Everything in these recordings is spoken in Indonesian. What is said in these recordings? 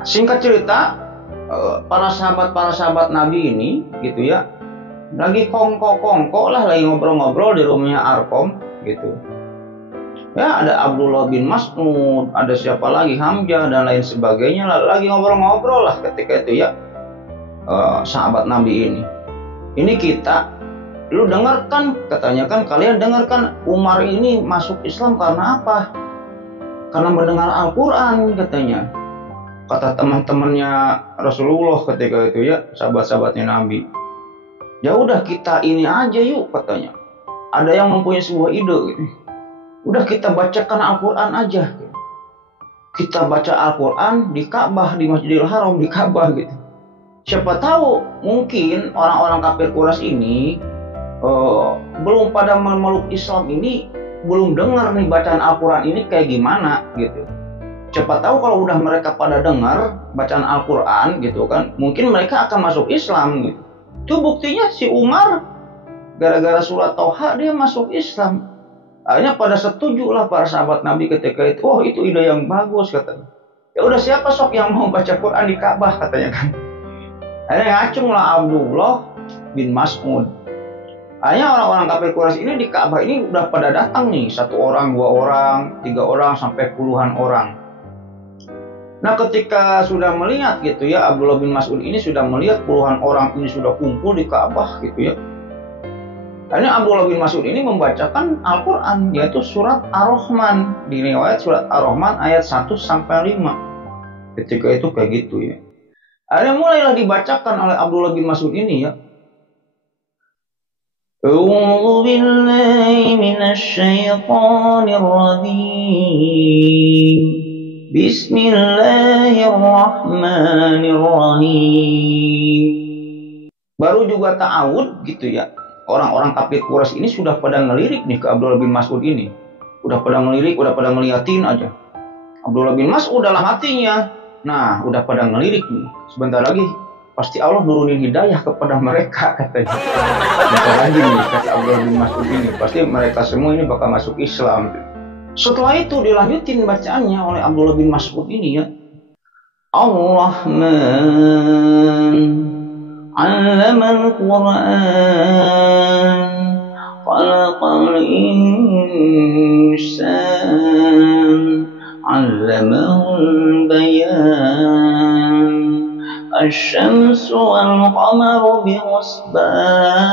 Singkat cerita, para sahabat Nabi ini gitu ya, lagi kongko lah, lagi ngobrol-ngobrol di rumahnya Arkom gitu. Ya, ada Abdullah bin Mas'ud, ada siapa lagi, Hamzah dan lain sebagainya, lagi ngobrol-ngobrol lah ketika itu ya, sahabat Nabi ini. Ini lu dengarkan, katanya kan, kalian dengarkan Umar ini masuk Islam karena apa? Karena mendengar Al-Quran, katanya. Kata teman-temannya Rasulullah ketika itu ya, sahabat-sahabatnya Nabi. Ya udah, kita ini aja yuk, katanya. Ada yang mempunyai sebuah ide gitu. Udah, kita bacakan Al-Quran aja. Kita baca Al-Quran di Ka'bah, di Masjidil Haram, di Ka'bah gitu. Siapa tahu mungkin orang-orang kafir Quraisy ini belum pada memeluk Islam ini, belum dengar nih bacaan Al-Quran ini kayak gimana gitu. Siapa tahu kalau udah mereka pada dengar bacaan Al-Quran gitu kan, mungkin mereka akan masuk Islam gitu. Itu buktinya si Umar gara-gara surat Thaha dia masuk Islam. Akhirnya pada setuju lah para sahabat Nabi ketika itu. Oh, itu ide yang bagus, katanya. Ya udah, siapa sok yang mau baca Quran di Ka'bah, katanya kan. Akhirnya ngacung lah Abdullah bin Mas'ud. Akhirnya orang-orang kafir Quraisy ini di Ka'bah ini udah pada datang nih, 1 orang, 2 orang, 3 orang, sampai puluhan orang. Nah, ketika sudah melihat gitu ya, Abdullah bin Mas'ud ini sudah melihat puluhan orang ini sudah kumpul di Ka'bah gitu ya. Akhirnya Abdullah bin Mas'ud ini membacakan Al-Quran, yaitu surat Ar-Rahman. Di riwayat surat Ar-Rahman ayat 1-5. Ketika itu kayak gitu ya. Akhirnya mulailah dibacakan oleh Abdullah bin Mas'ud ini ya. A'udzu billahi minasy syaithanir rajim. Bismillahirrahmanirrahim. Baru juga ta'awud gitu ya. Orang-orang kafir Quraisy ini sudah pada ngelirik nih ke Abdullah bin Mas'ud ini. Udah pada ngelirik, udah pada ngeliatin aja. Abdullah bin Mas'ud dalam hatinya, nah udah pada ngelirik nih. Sebentar lagi pasti Allah nurunin hidayah kepada mereka, katanya. Bentar lagi nih, kata Abdullah bin Mas'ud ini, pasti mereka semua ini bakal masuk Islam. Setelah itu dilanjutin bacaannya oleh Abdullah bin Mas'ud ini ya. Ar-Rahman 'allamal Qur'an khalaqal insan 'allamahul bayan asy-syamsu wal qamaru bihusban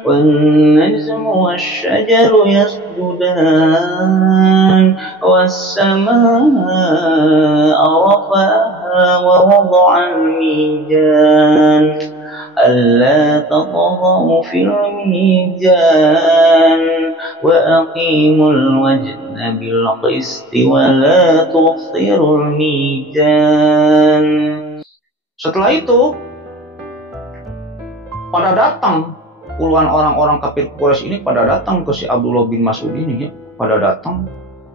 والنجم والشجر يسجدان والسماء رفعها ووضع الميزان ألا تطغوا في الميزان وأقيموا الوزن بالقسط ولا تخسروا الميزان. Setelah itu pada datang puluhan orang-orang kafir Quraisy ini, pada datang ke si Abdullah bin Mas'ud ini ya, pada datang.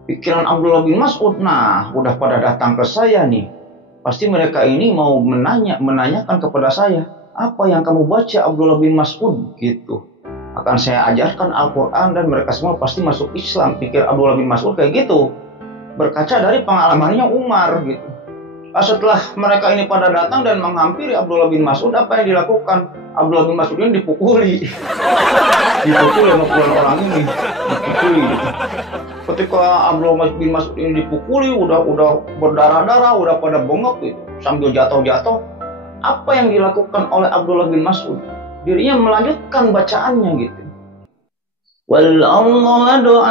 Pikiran Abdullah bin Mas'ud, nah udah pada datang ke saya nih. Pasti mereka ini mau menanyakan kepada saya, apa yang kamu baca Abdullah bin Mas'ud gitu. Akan saya ajarkan Al-Quran dan mereka semua pasti masuk Islam. Pikir Abdullah bin Mas'ud kayak gitu. Berkaca dari pengalamannya Umar gitu. Setelah mereka ini pada datang dan menghampiri Abdullah bin Mas'ud, apa yang dilakukan? Abdullah bin Mas'ud ini dipukuli. Dipukuli sama puluhan orang ini. Dipukuli. Ketika Abdullah bin Mas'ud ini dipukuli, udah berdarah-darah, udah pada bengok gitu, sambil jatuh-jatuh. Apa yang dilakukan oleh Abdullah bin Mas'ud? Dirinya melanjutkan bacaannya gitu. Wal ardu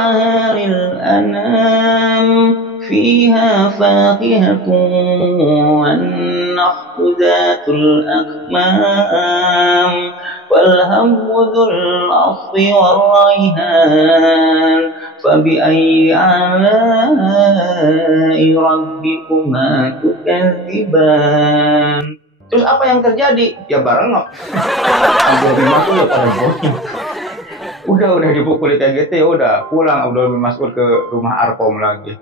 lil anam fiha faqihatun wan nakhlu dhatul akmam wal habbu dhul asfi war rayhan fabi ayyi ala'i rabbikuma tukadziban. Terus apa yang terjadi? Ya barengok. Abdullah bin Mas'ud ya pada bonyok. Udah dipukuli kayak gitu, ya udah pulang Abdullah bin Mas'ud ke rumah Arkom lagi.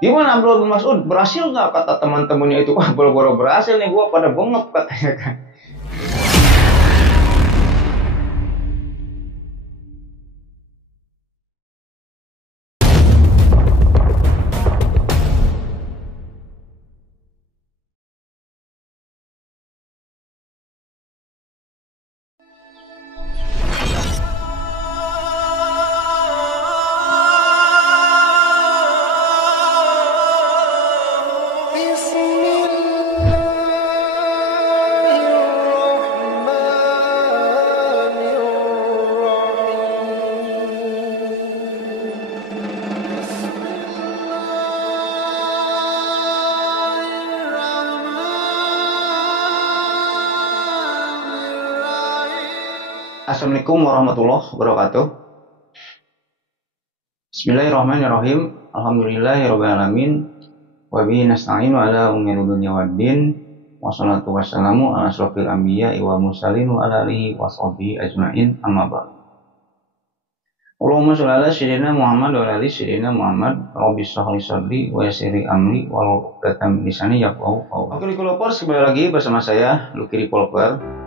Gimana Abdullah bin Mas'ud, berhasil nggak? Kata teman-temannya itu, wah boro-boro berhasil nih, gua pada bengep katanya kan. Assalamualaikum warahmatullahi wabarakatuh. Bismillahirrahmanirrahim. Alhamdulillahirrahmanirrahim. Wa bihi nasta'inu ala umuri dunya waddin. Wassalatu wassalamu ala asyrofil anbiya wa mursalin wa ala alihi wa sahbihi ajma'in, amma ba'd. Allahumma sholli ala sayyidina Muhammad wa ala ali sayyidina Muhammad. Rabbi shrah li sadri wa yassir li amri wa uqdatam min lisani yafqahu qawli. Oke, Likolopers, kembali lagi bersama saya Lucky Revolver.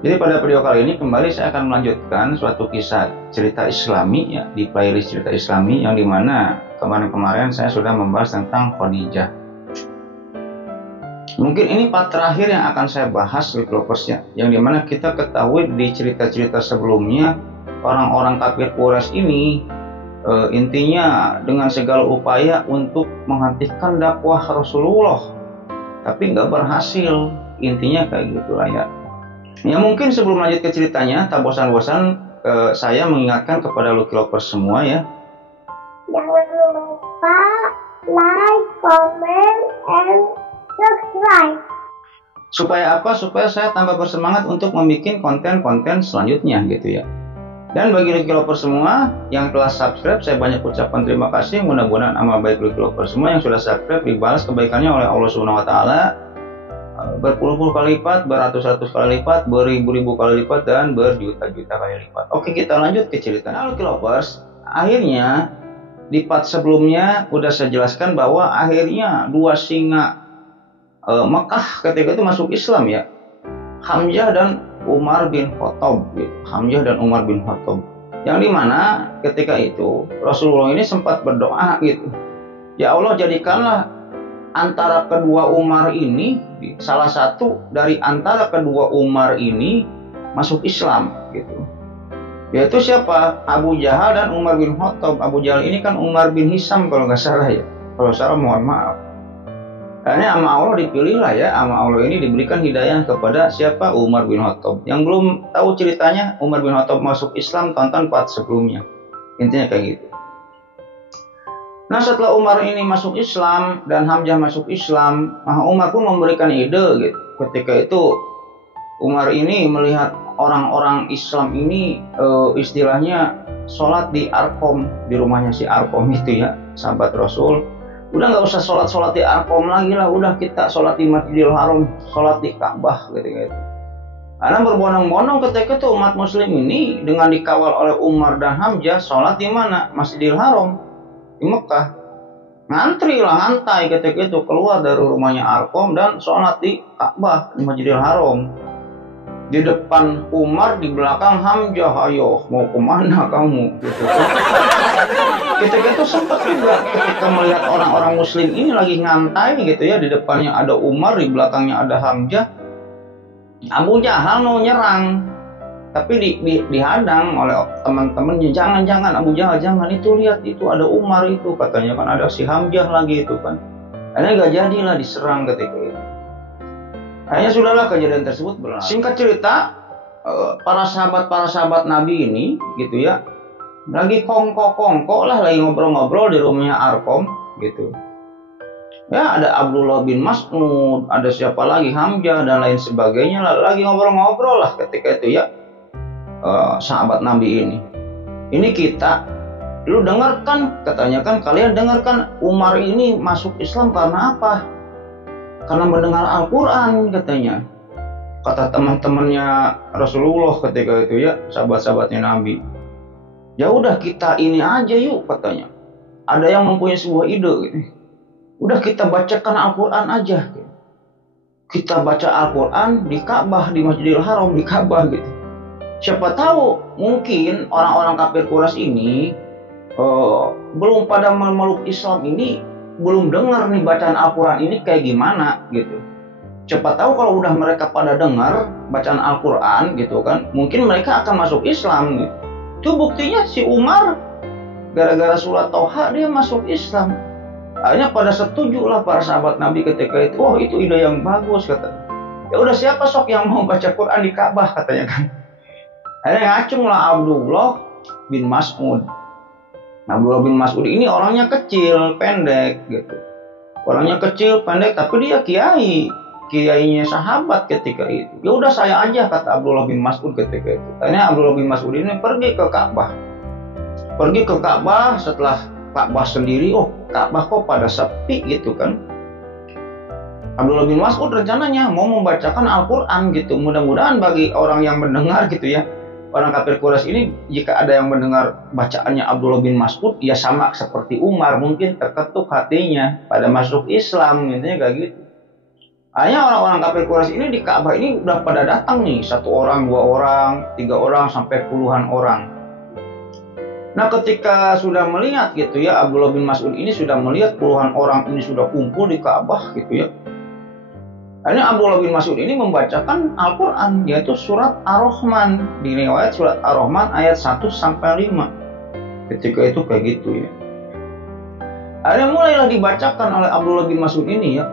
Jadi pada video kali ini kembali saya akan melanjutkan suatu kisah cerita Islami ya, di playlist cerita Islami yang dimana kemarin-kemarin saya sudah membahas tentang Khadijah. Mungkin ini part terakhir yang akan saya bahas di Likolopers ya, yang dimana kita ketahui di cerita-cerita sebelumnya orang-orang kafir Quraisy ini intinya dengan segala upaya untuk menghentikan dakwah Rasulullah, tapi nggak berhasil, intinya kayak gitulah ya. Ya mungkin sebelum lanjut ke ceritanya, tak bosan-bosan saya mengingatkan kepada Lucky Lovers semua ya. Jangan lupa like, comment, and subscribe. Supaya apa? Supaya saya tambah bersemangat untuk membuat konten-konten selanjutnya gitu ya. Dan bagi Lucky Lovers semua yang telah subscribe, saya banyak ucapan terima kasih. Mudah-mudahan amal baik Lucky Lovers semua yang sudah subscribe dibalas kebaikannya oleh Allah Subhanahu wa taala. Berpuluh-puluh kali lipat, beratus-ratus kali lipat, beribu-ribu kali lipat, dan berjuta-juta kali lipat. Oke, kita lanjut ke cerita. Nah, Lucky Lovers, akhirnya di part sebelumnya udah saya jelaskan bahwa akhirnya dua singa Mekah ketika itu masuk Islam ya, Hamzah dan Umar bin Khattab gitu. Hamzah dan Umar bin Khattab, yang dimana ketika itu Rasulullah ini sempat berdoa gitu, ya Allah, jadikanlah antara kedua Umar ini, salah satu dari antara kedua Umar ini masuk Islam gitu. Yaitu siapa? Abu Jahal dan Umar bin Khattab. Abu Jahal ini kan Umar bin Hisam kalau nggak salah ya. Kalau salah mohon maaf. Karena sama Allah dipilih lah ya, sama Allah ini diberikan hidayah kepada siapa? Umar bin Khattab. Yang belum tahu ceritanya Umar bin Khattab masuk Islam, tonton part sebelumnya. Intinya kayak gitu. Nah, setelah Umar ini masuk Islam dan Hamzah masuk Islam, Umar pun memberikan ide gitu. Ketika itu Umar ini melihat orang-orang Islam ini istilahnya sholat di Arkom, di rumahnya si Arkom itu ya, sahabat Rasul. Udah nggak usah sholat di Arkom lagi lah, udah kita sholat di Masjidil Haram, sholat di Ka'bah gitu. Karena berbondong-bondong ketika itu umat Muslim ini dengan dikawal oleh Umar dan Hamzah sholat di mana? Masjidil Haram di Mekah. Ngantri lah, ngantai ketika itu keluar dari rumahnya Arkom dan sholat di Ka'bah, di Masjidil Haram. Di depan Umar, di belakang Hamzah. Ayo, mau kemana kamu? Gitu. Ketika itu sempat juga ketika melihat orang-orang Muslim ini lagi ngantai gitu ya, di depannya ada Umar, di belakangnya ada Hamzah. Abu Jahal mau nyerang, tapi dihadang oleh teman-temannya. Jangan Abu Jahal, jangan, itu lihat, itu ada Umar itu, katanya kan ada si Hamzah lagi itu kan. Akhirnya gak jadilah diserang ketika itu. Akhirnya sudahlah kejadian tersebut berlalu. Singkat cerita, para sahabat Nabi ini gitu ya, lagi kongko lah, lagi ngobrol-ngobrol di rumahnya Arkom gitu. Ya ada Abdullah bin Mas'ud, ada siapa lagi, Hamzah dan lain sebagainya, lagi ngobrol-ngobrol lah ketika itu ya. Sahabat Nabi ini kita, lu dengarkan, katanya kan, kalian dengarkan Umar ini masuk Islam karena apa? Karena mendengar Al-Quran katanya, kata teman-temannya Rasulullah ketika itu ya, sahabat-sahabatnya Nabi. Ya udah kita ini aja yuk katanya, ada yang mempunyai sebuah ide gitu. Udah kita bacakan Al-Quran aja gitu. Kita baca Al-Quran di Ka'bah, di Masjidil Haram, di Ka'bah gitu. Siapa tahu mungkin orang-orang kafir Quraisy ini belum pada memeluk Islam ini, belum dengar nih bacaan Al-Quran ini kayak gimana gitu. Siapa tahu kalau udah mereka pada dengar bacaan Al-Quran gitu kan, mungkin mereka akan masuk Islam gitu. Itu buktinya si Umar gara-gara surat Toha dia masuk Islam. Akhirnya pada setuju lah para sahabat Nabi ketika itu. Oh, itu ide yang bagus kata. Ya udah, siapa sok yang mau baca Quran di Ka'bah katanya kan. Akhirnya ngacung lah Abdullah bin Mas'ud. Abdullah bin Mas'ud ini orangnya kecil, pendek gitu. Orangnya kecil, pendek, tapi dia kiai. kiainya sahabat ketika itu. Ya udah saya aja, kata Abdullah bin Mas'ud ketika itu. Karena Abdullah bin Mas'ud ini pergi ke Ka'bah. Pergi ke Ka'bah, setelah Ka'bah sendiri, oh Ka'bah kok pada sepi gitu kan. Abdullah bin Mas'ud rencananya mau membacakan Al-Quran gitu. Mudah-mudahan bagi orang yang mendengar gitu ya, orang kafir Quraisy ini, jika ada yang mendengar bacaannya Abdullah bin Mas'ud, ya sama seperti Umar, mungkin terketuk hatinya pada masuk Islam, intinya kayak gitu. Hanya orang-orang kafir Quraisy ini di Ka'bah ini udah pada datang nih, 1 orang, 2 orang, 3 orang, sampai puluhan orang. Nah ketika sudah melihat gitu ya, Abdullah bin Mas'ud ini sudah melihat puluhan orang ini sudah kumpul di Ka'bah gitu ya. Akhirnya Abdullah bin Mas'ud ini membacakan Al-Quran, yaitu surat Ar-Rahman. Di riwayat surat Ar-Rahman ayat 1-5. Ketika itu kayak gitu ya. Akhirnya mulailah dibacakan oleh Abdullah bin Mas'ud ini ya.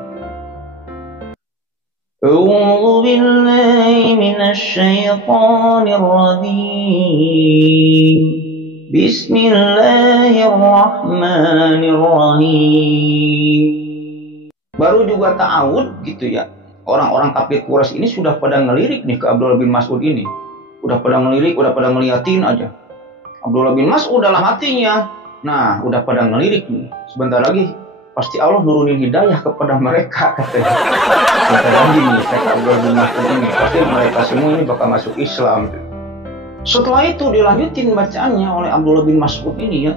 A'udzu billahi minasy syaithanir rajim. Bismillahirrahmanirrahim. Baru juga ta'awud gitu ya. Orang-orang kafir Quraisy ini sudah pada ngelirik nih ke Abdullah bin Mas'ud ini. Udah pada ngelirik, udah pada ngeliatin aja. Abdullah bin Mas'ud dalam hatinya, nah udah pada ngelirik nih. Sebentar lagi pasti Allah nurunin hidayah kepada mereka, katanya. Sebentar lagi nih kata Abdullah bin Mas'ud ini, pasti mereka semua ini bakal masuk Islam. Setelah itu dilanjutin bacaannya oleh Abdullah bin Mas'ud ini ya.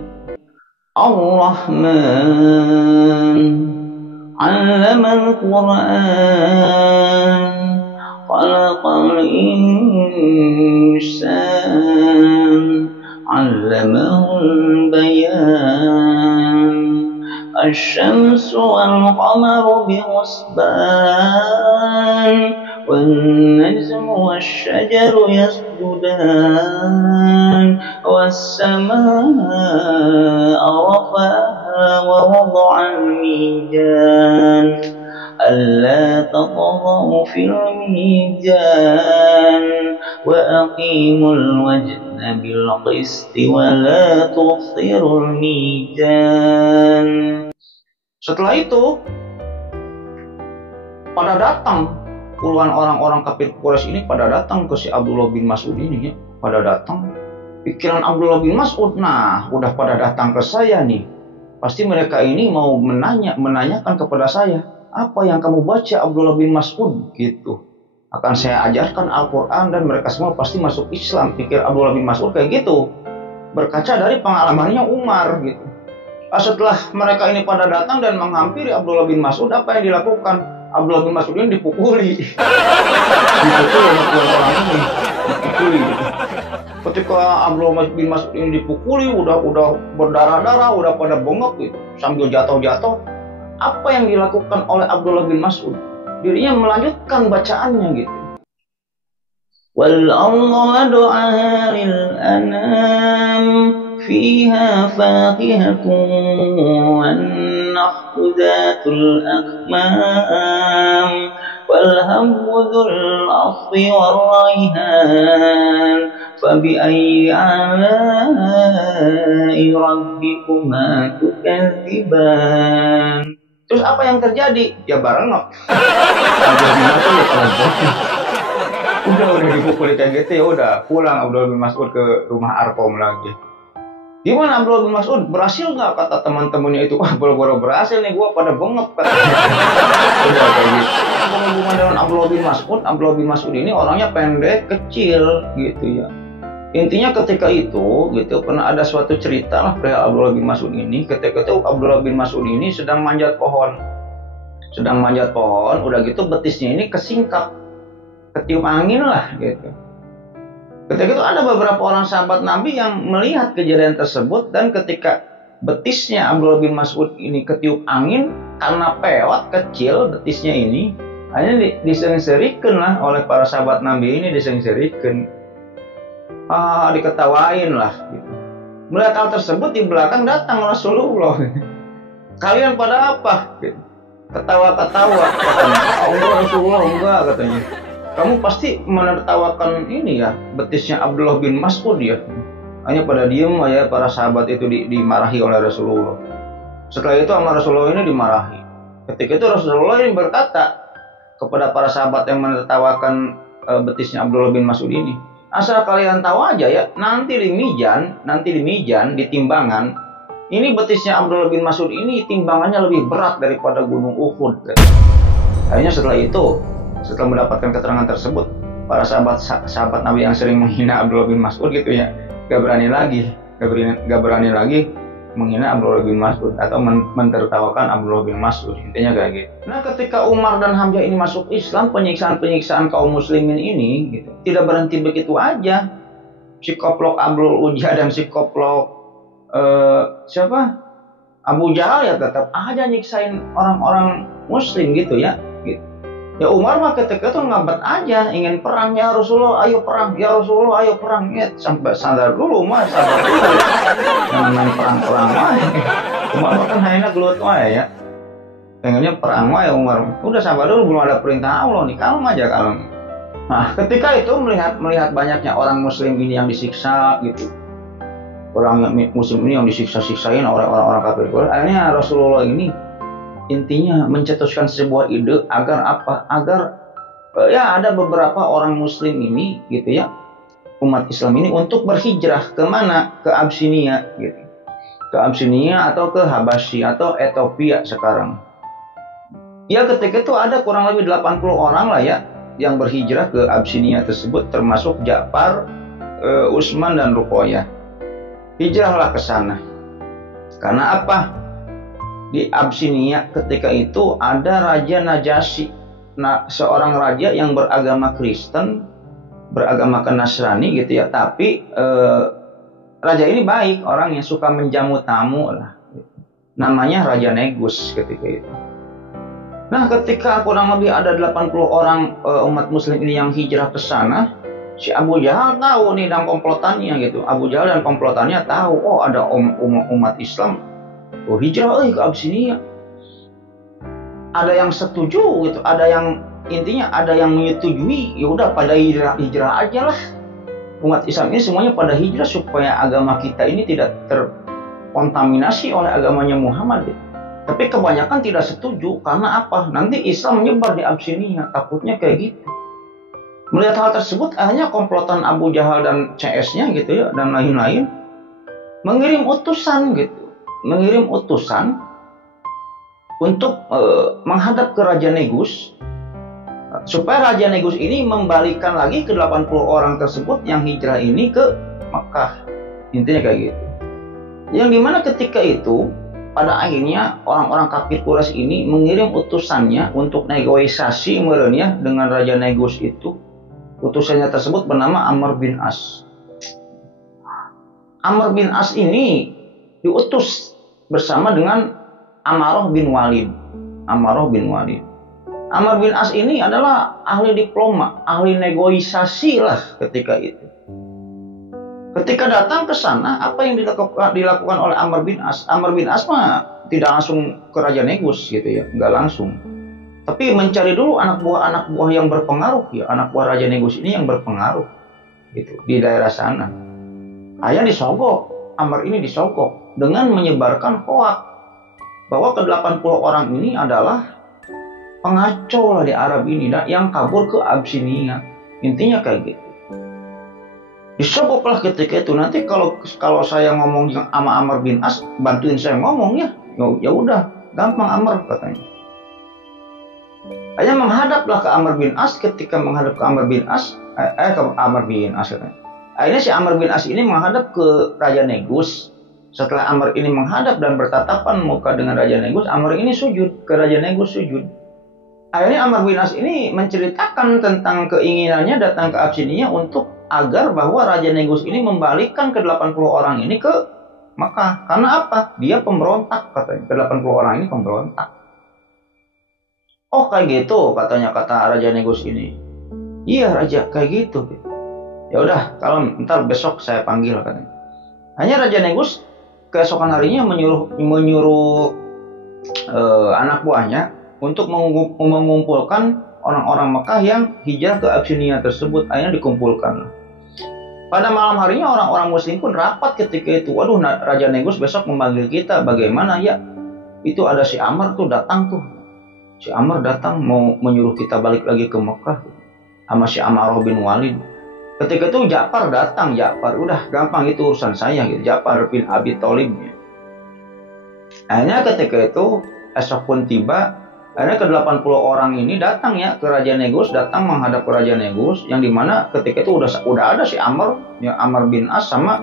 Ar-Rahman 'allamal Qur'an, khalaqal insan, 'allamahul bayan, asy-syamsu wal qamaru bihusban, wan najmu wasy-syajaru yasjudan, was-samaa'a rafa'aha wa wada'al mizan, alla tatghaw fil mizan, wa aqimul wazna bil qisti wa la tukhsirul mizan. Setelah itu pada datang puluhan orang-orang kafir Quraisy ini, pada datang ke si Abdullah bin Mas'ud ini ya, pada datang. Pikiran Abdullah bin Mas'ud, nah udah pada datang ke saya nih, pasti mereka ini mau menanyakan kepada saya, apa yang kamu baca Abdullah bin Mas'ud gitu. Akan saya ajarkan Al-Quran dan mereka semua pasti masuk Islam. Pikir Abdullah bin Mas'ud kayak gitu, berkaca dari pengalamannya Umar gitu. Setelah mereka ini pada datang dan menghampiri Abdullah bin Mas'ud, apa yang dilakukan? Abdullah bin Mas'ud ini dipukuli. Dipukuli oleh orang ini. Dipukuli gitu. Ketika Abdullah bin Mas'ud ini dipukuli, udah berdarah-darah, udah pada bengok gitu, sambil jatuh-jatuh. Apa yang dilakukan oleh Abdullah bin Mas'ud? Dirinya melanjutkan bacaannya gitu. Wal ardu lil anam, fiha faqihatun wan nakhlu dhatul akmam, wal habbu dhul asfi war rayhan, fabi'ayyi ala'i rabbikuma tukadziban. Terus apa yang terjadi? Ya barengok. Udah dipukul kayak gitu, ya udah pulang Abdullah bin Mas'ud ke rumah Arqam lagi. Gimana Abdullah bin Mas'ud, berhasil nggak? Kata teman-temannya itu, wah baru-baru berhasil nih, gua pada bengep. Udah kayak gitu. Hubungan dengan Abdullah bin Mas'ud ini orangnya pendek, kecil gitu ya. Intinya ketika itu gitu, pernah ada suatu cerita lah perihal Abdullah bin Mas'ud ini. Ketika itu Abdullah bin Mas'ud ini sedang manjat pohon, udah gitu betisnya ini kesingkap, ketiup angin lah gitu. Ketika itu ada beberapa orang sahabat Nabi yang melihat kejadian tersebut, dan ketika betisnya Abdullah bin Mas'ud ini ketiup angin, karena pewat kecil betisnya ini, hanya disering-serikan lah oleh para sahabat Nabi ini, disering-serikan. Diketawain lah gitu. Melihat hal tersebut, di belakang datang Rasulullah. Kalian pada apa? Gitu. Ketawa-ketawa katanya. Enggak Rasulullah, enggak katanya. Kamu pasti menertawakan ini ya, betisnya Abdullah bin Mas'ud ya. Hanya pada diem ya, para sahabat itu dimarahi oleh Rasulullah. Setelah itu sama Rasulullah ini dimarahi. Ketika itu Rasulullah ini berkata, kepada para sahabat yang menertawakan betisnya Abdullah bin Mas'ud ini. Asal kalian tahu aja ya, nanti di mijan, di timbangan, ini betisnya Abdullah bin Mas'ud ini timbangannya lebih berat daripada gunung Uhud. Akhirnya setelah mendapatkan keterangan tersebut, para sahabat Nabi yang sering menghina Abdullah bin Mas'ud gitu ya, gak berani lagi menghina Abdullah bin Mas'ud atau mentertawakan Abdullah bin Mas'ud, intinya kayak gitu. Nah, ketika Umar dan Hamzah ini masuk Islam, penyiksaan kaum muslimin ini gitu, tidak berhenti begitu aja. Si koplok Abdul Ujah dan si koplok Abu Jahal ya tetap aja nyiksain orang-orang muslim gitu ya. Ya Umar mah ketika itu ngabat aja, ingin perang, ya Rasulullah ayo perang, ya Rasulullah ayo perang, ya sampai sadar dulu Umar, sadar dulu, jangan main perang mah. Umar kan hanya gelut mah ya, pengennya perang mah ya Umar, udah sabar dulu, belum ada perintah Allah nih, kalem aja kalem. Nah ketika itu melihat banyaknya orang muslim ini yang disiksa gitu, orang muslim ini yang disiksa-siksain orang kafir, akhirnya Rasulullah ini intinya mencetuskan sebuah ide agar apa? Agar ya ada beberapa orang muslim ini gitu ya, umat Islam ini untuk berhijrah ke mana? Ke Abysinia gitu. Ke Abysinia atau ke Habasyi atau Ethiopia sekarang. Ya ketika itu ada kurang lebih 80 orang lah ya yang berhijrah ke Abysinia tersebut, termasuk Ja'far, Utsman dan Ruqayyah. Hijrahlah ke sana. Karena apa? Di Abysinia ketika itu ada Raja Najasyi, seorang raja yang beragama Kristen, beragama Nasrani gitu ya, tapi raja ini baik, orang yang suka menjamu tamu lah. Namanya Raja Negus ketika itu. Nah ketika kurang lebih ada 80 orang umat muslim ini yang hijrah ke sana, si Abu Jahal tahu nih dan komplotannya gitu. Abu Jahal dan komplotannya tahu, oh ada umat Islam hijrah ke Abysinia. Ada yang setuju gitu, ada yang intinya ada yang menyetujui, ya udah pada hijrah aja lah. Umat Islam ini semuanya pada hijrah supaya agama kita ini tidak terkontaminasi oleh agamanya Muhammad gitu. Tapi kebanyakan tidak setuju, karena apa? Nanti Islam menyebar di Abysinia, takutnya kayak gitu. Melihat hal tersebut, akhirnya komplotan Abu Jahal dan CS-nya gitu ya, dan lain-lain mengirim utusan untuk menghadap ke Raja Negus, supaya Raja Negus ini membalikan lagi ke 80 orang tersebut yang hijrah ini ke Makkah. Intinya kayak gitu. Yang dimana ketika itu pada akhirnya orang-orang kafir Quraisy ini mengirim utusannya untuk negosiasi merenya dengan Raja Negus itu. Utusannya tersebut bernama Amr bin As. Amr bin As ini diutus bersama dengan Amarah bin Walid. Amr bin As ini adalah ahli diploma, ahli negosiasi lah ketika itu. Ketika datang ke sana, apa yang dilakukan oleh Amr bin As? Amr bin As mah tidak langsung ke Raja Negus gitu ya, nggak langsung. Tapi mencari dulu anak buah yang berpengaruh ya, anak buah Raja Negus ini yang berpengaruh gitu di daerah sana. Akhirnya Amr ini disogok dengan menyebarkan hoak bahwa ke-80 orang ini adalah pengacau lah di Arab ini dan yang kabur ke Abysinia. Intinya kayak gitu. Disogoklah ketika itu. Nanti kalau saya ngomong sama Amr bin As, bantuin saya ngomong ya. Ya udah, gampang Amr katanya. Hanya menghadaplah ke Amr bin As. Ketika menghadap ke Amr bin As, katanya. Akhirnya si Amr bin As ini menghadap ke Raja Negus. Setelah Amr ini menghadap dan bertatapan muka dengan Raja Negus, Amr ini sujud ke Raja Negus, sujud. Akhirnya Amr bin As ini menceritakan tentang keinginannya datang ke Abysinia untuk agar bahwa Raja Negus ini membalikkan ke 80 orang ini ke Makkah. Karena apa? Dia pemberontak katanya. Ke 80 orang ini pemberontak. Oh kayak gitu katanya, kata Raja Negus ini. Iya Raja, kayak gitu. Ya udah, kalau ntar besok saya panggil katanya. Hanya Raja Negus keesokan harinya menyuruh anak buahnya untuk mengumpulkan orang-orang Mekah yang hijrah ke Abysinia tersebut. Akhirnya dikumpulkan. Pada malam harinya orang-orang Muslim pun rapat ketika itu. Waduh, Raja Negus besok memanggil kita. Bagaimana ya? Itu ada si Amr tuh datang tuh. Si Amr datang mau menyuruh kita balik lagi ke Mekah sama si Ammarah bin Walid. Ketika itu Ja'far datang, Ja'far udah gampang itu urusan saya gitu. Ja'far bin Abi Thalib. Akhirnya ketika itu esok pun tiba, akhirnya ke-80 orang ini datang ya ke Raja Negus, datang menghadap ke Raja Negus, yang dimana ketika itu udah ada si Amr, ya Amr bin As sama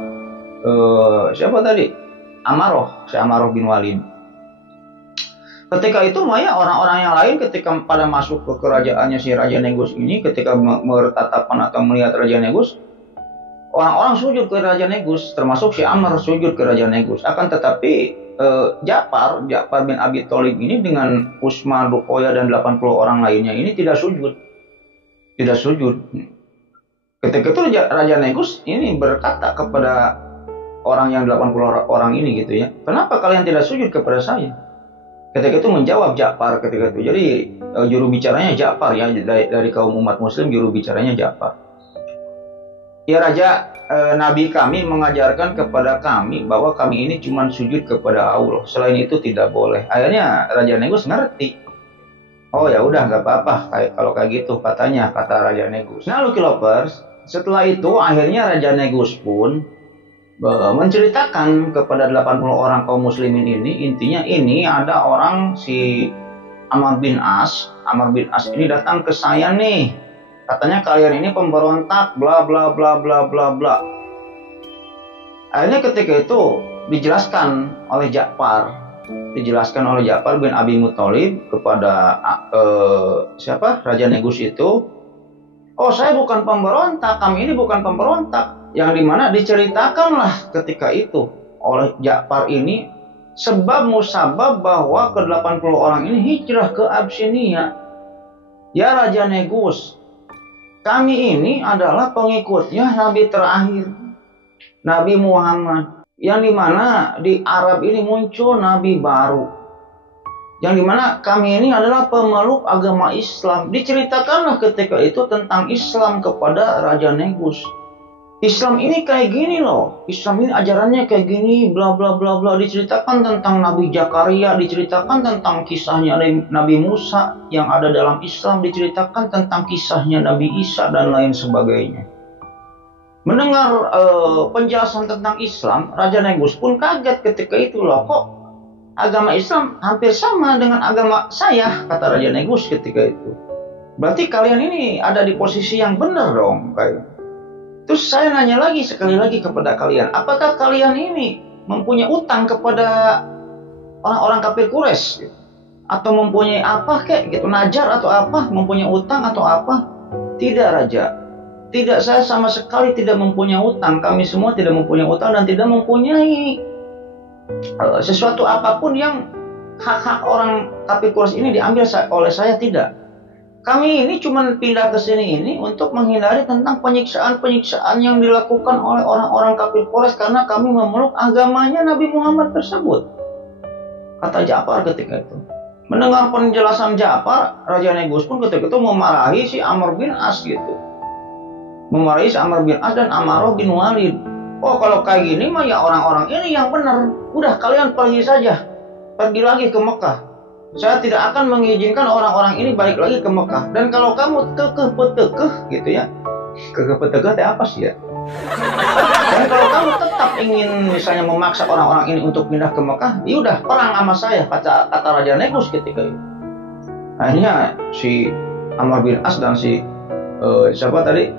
siapa tadi? Ammarah, si Ammarah bin Walid. Ketika itu Maya orang-orang yang lain ketika pada masuk ke kerajaannya si Raja Negus ini, ketika bertatapan atau melihat Raja Negus, orang-orang sujud ke Raja Negus, termasuk si Amr sujud ke Raja Negus. Akan tetapi Ja'far bin Abi Thalib ini dengan Utsman, Ruqayyah dan 80 orang lainnya ini tidak sujud. Tidak sujud. Ketika itu Raja Negus ini berkata kepada orang yang 80 orang ini gitu ya, kenapa kalian tidak sujud kepada saya? Ketika itu menjawab Ja'far ketika itu. Jadi juru bicaranya Ja'far ya, dari kaum umat muslim juru bicaranya Ja'far. Ya Raja, Nabi kami mengajarkan kepada kami bahwa kami ini cuma sujud kepada Allah. Selain itu tidak boleh. Akhirnya Raja Negus ngerti. Oh ya udah nggak apa-apa kalau kayak gitu katanya, kata Raja Negus. Nah Lucky Lovers, setelah itu akhirnya Raja Negus pun menceritakan kepada 80 orang kaum muslimin ini, intinya ini ada orang si Amr bin As ini datang ke saya nih, katanya kalian ini pemberontak bla bla bla bla bla bla. Akhirnya ketika itu dijelaskan oleh Ja'far bin Abi Thalib kepada siapa Raja Negus itu, oh saya bukan pemberontak, kami ini bukan pemberontak. Yang dimana diceritakanlah ketika itu oleh Ja'far ini sebab musabab bahwa ke-80 orang ini hijrah ke Abysinia. Ya Raja Negus, kami ini adalah pengikutnya Nabi terakhir, Nabi Muhammad, yang dimana di Arab ini muncul Nabi baru, yang dimana kami ini adalah pemeluk agama Islam. Diceritakanlah ketika itu tentang Islam kepada Raja Negus. Islam ini kayak gini loh, Islam ini ajarannya kayak gini, bla bla bla bla. Diceritakan tentang Nabi Zakaria, diceritakan tentang kisahnya Nabi Musa yang ada dalam Islam, diceritakan tentang kisahnya Nabi Isa dan lain sebagainya. Mendengar penjelasan tentang Islam, Raja Negus pun kaget ketika itu, loh kok agama Islam hampir sama dengan agama saya, kata Raja Negus ketika itu. Berarti kalian ini ada di posisi yang benar dong, kayak. Terus saya nanya lagi sekali lagi kepada kalian, apakah kalian ini mempunyai utang kepada orang-orang kafir Quraisy gitu? Atau mempunyai apa kayak gitu, najar atau apa, mempunyai utang atau apa? Tidak Raja, tidak, saya sama sekali tidak mempunyai utang. Kami semua tidak mempunyai utang dan tidak mempunyai sesuatu apapun yang hak-hak orang kafir Quraisy ini diambil oleh saya, tidak. Kami ini cuma pindah ke sini ini untuk menghindari tentang penyiksaan-penyiksaan yang dilakukan oleh orang-orang kafir Quraisy karena kami memeluk agamanya Nabi Muhammad tersebut, kata Ja'far ketika itu. Mendengar penjelasan Ja'far, Raja Negus pun ketika itu memarahi si Amr bin As gitu. Memarahi si Amr bin As dan Ammarah bin Walid. Oh kalau kayak gini mah ya orang-orang ini yang benar. Udah kalian pergi saja, pergi lagi ke Mekah. Saya tidak akan mengizinkan orang-orang ini balik lagi ke Mekah. Dan kalau kamu kekeh-petekeh gitu ya, kekeh-petekeh itu apa sih ya? Dan kalau kamu tetap ingin misalnya memaksa orang-orang ini untuk pindah ke Mekah, ya udah perang sama saya, kata Raja Negus ketika itu. Akhirnya si Amr bin As dan si siapa tadi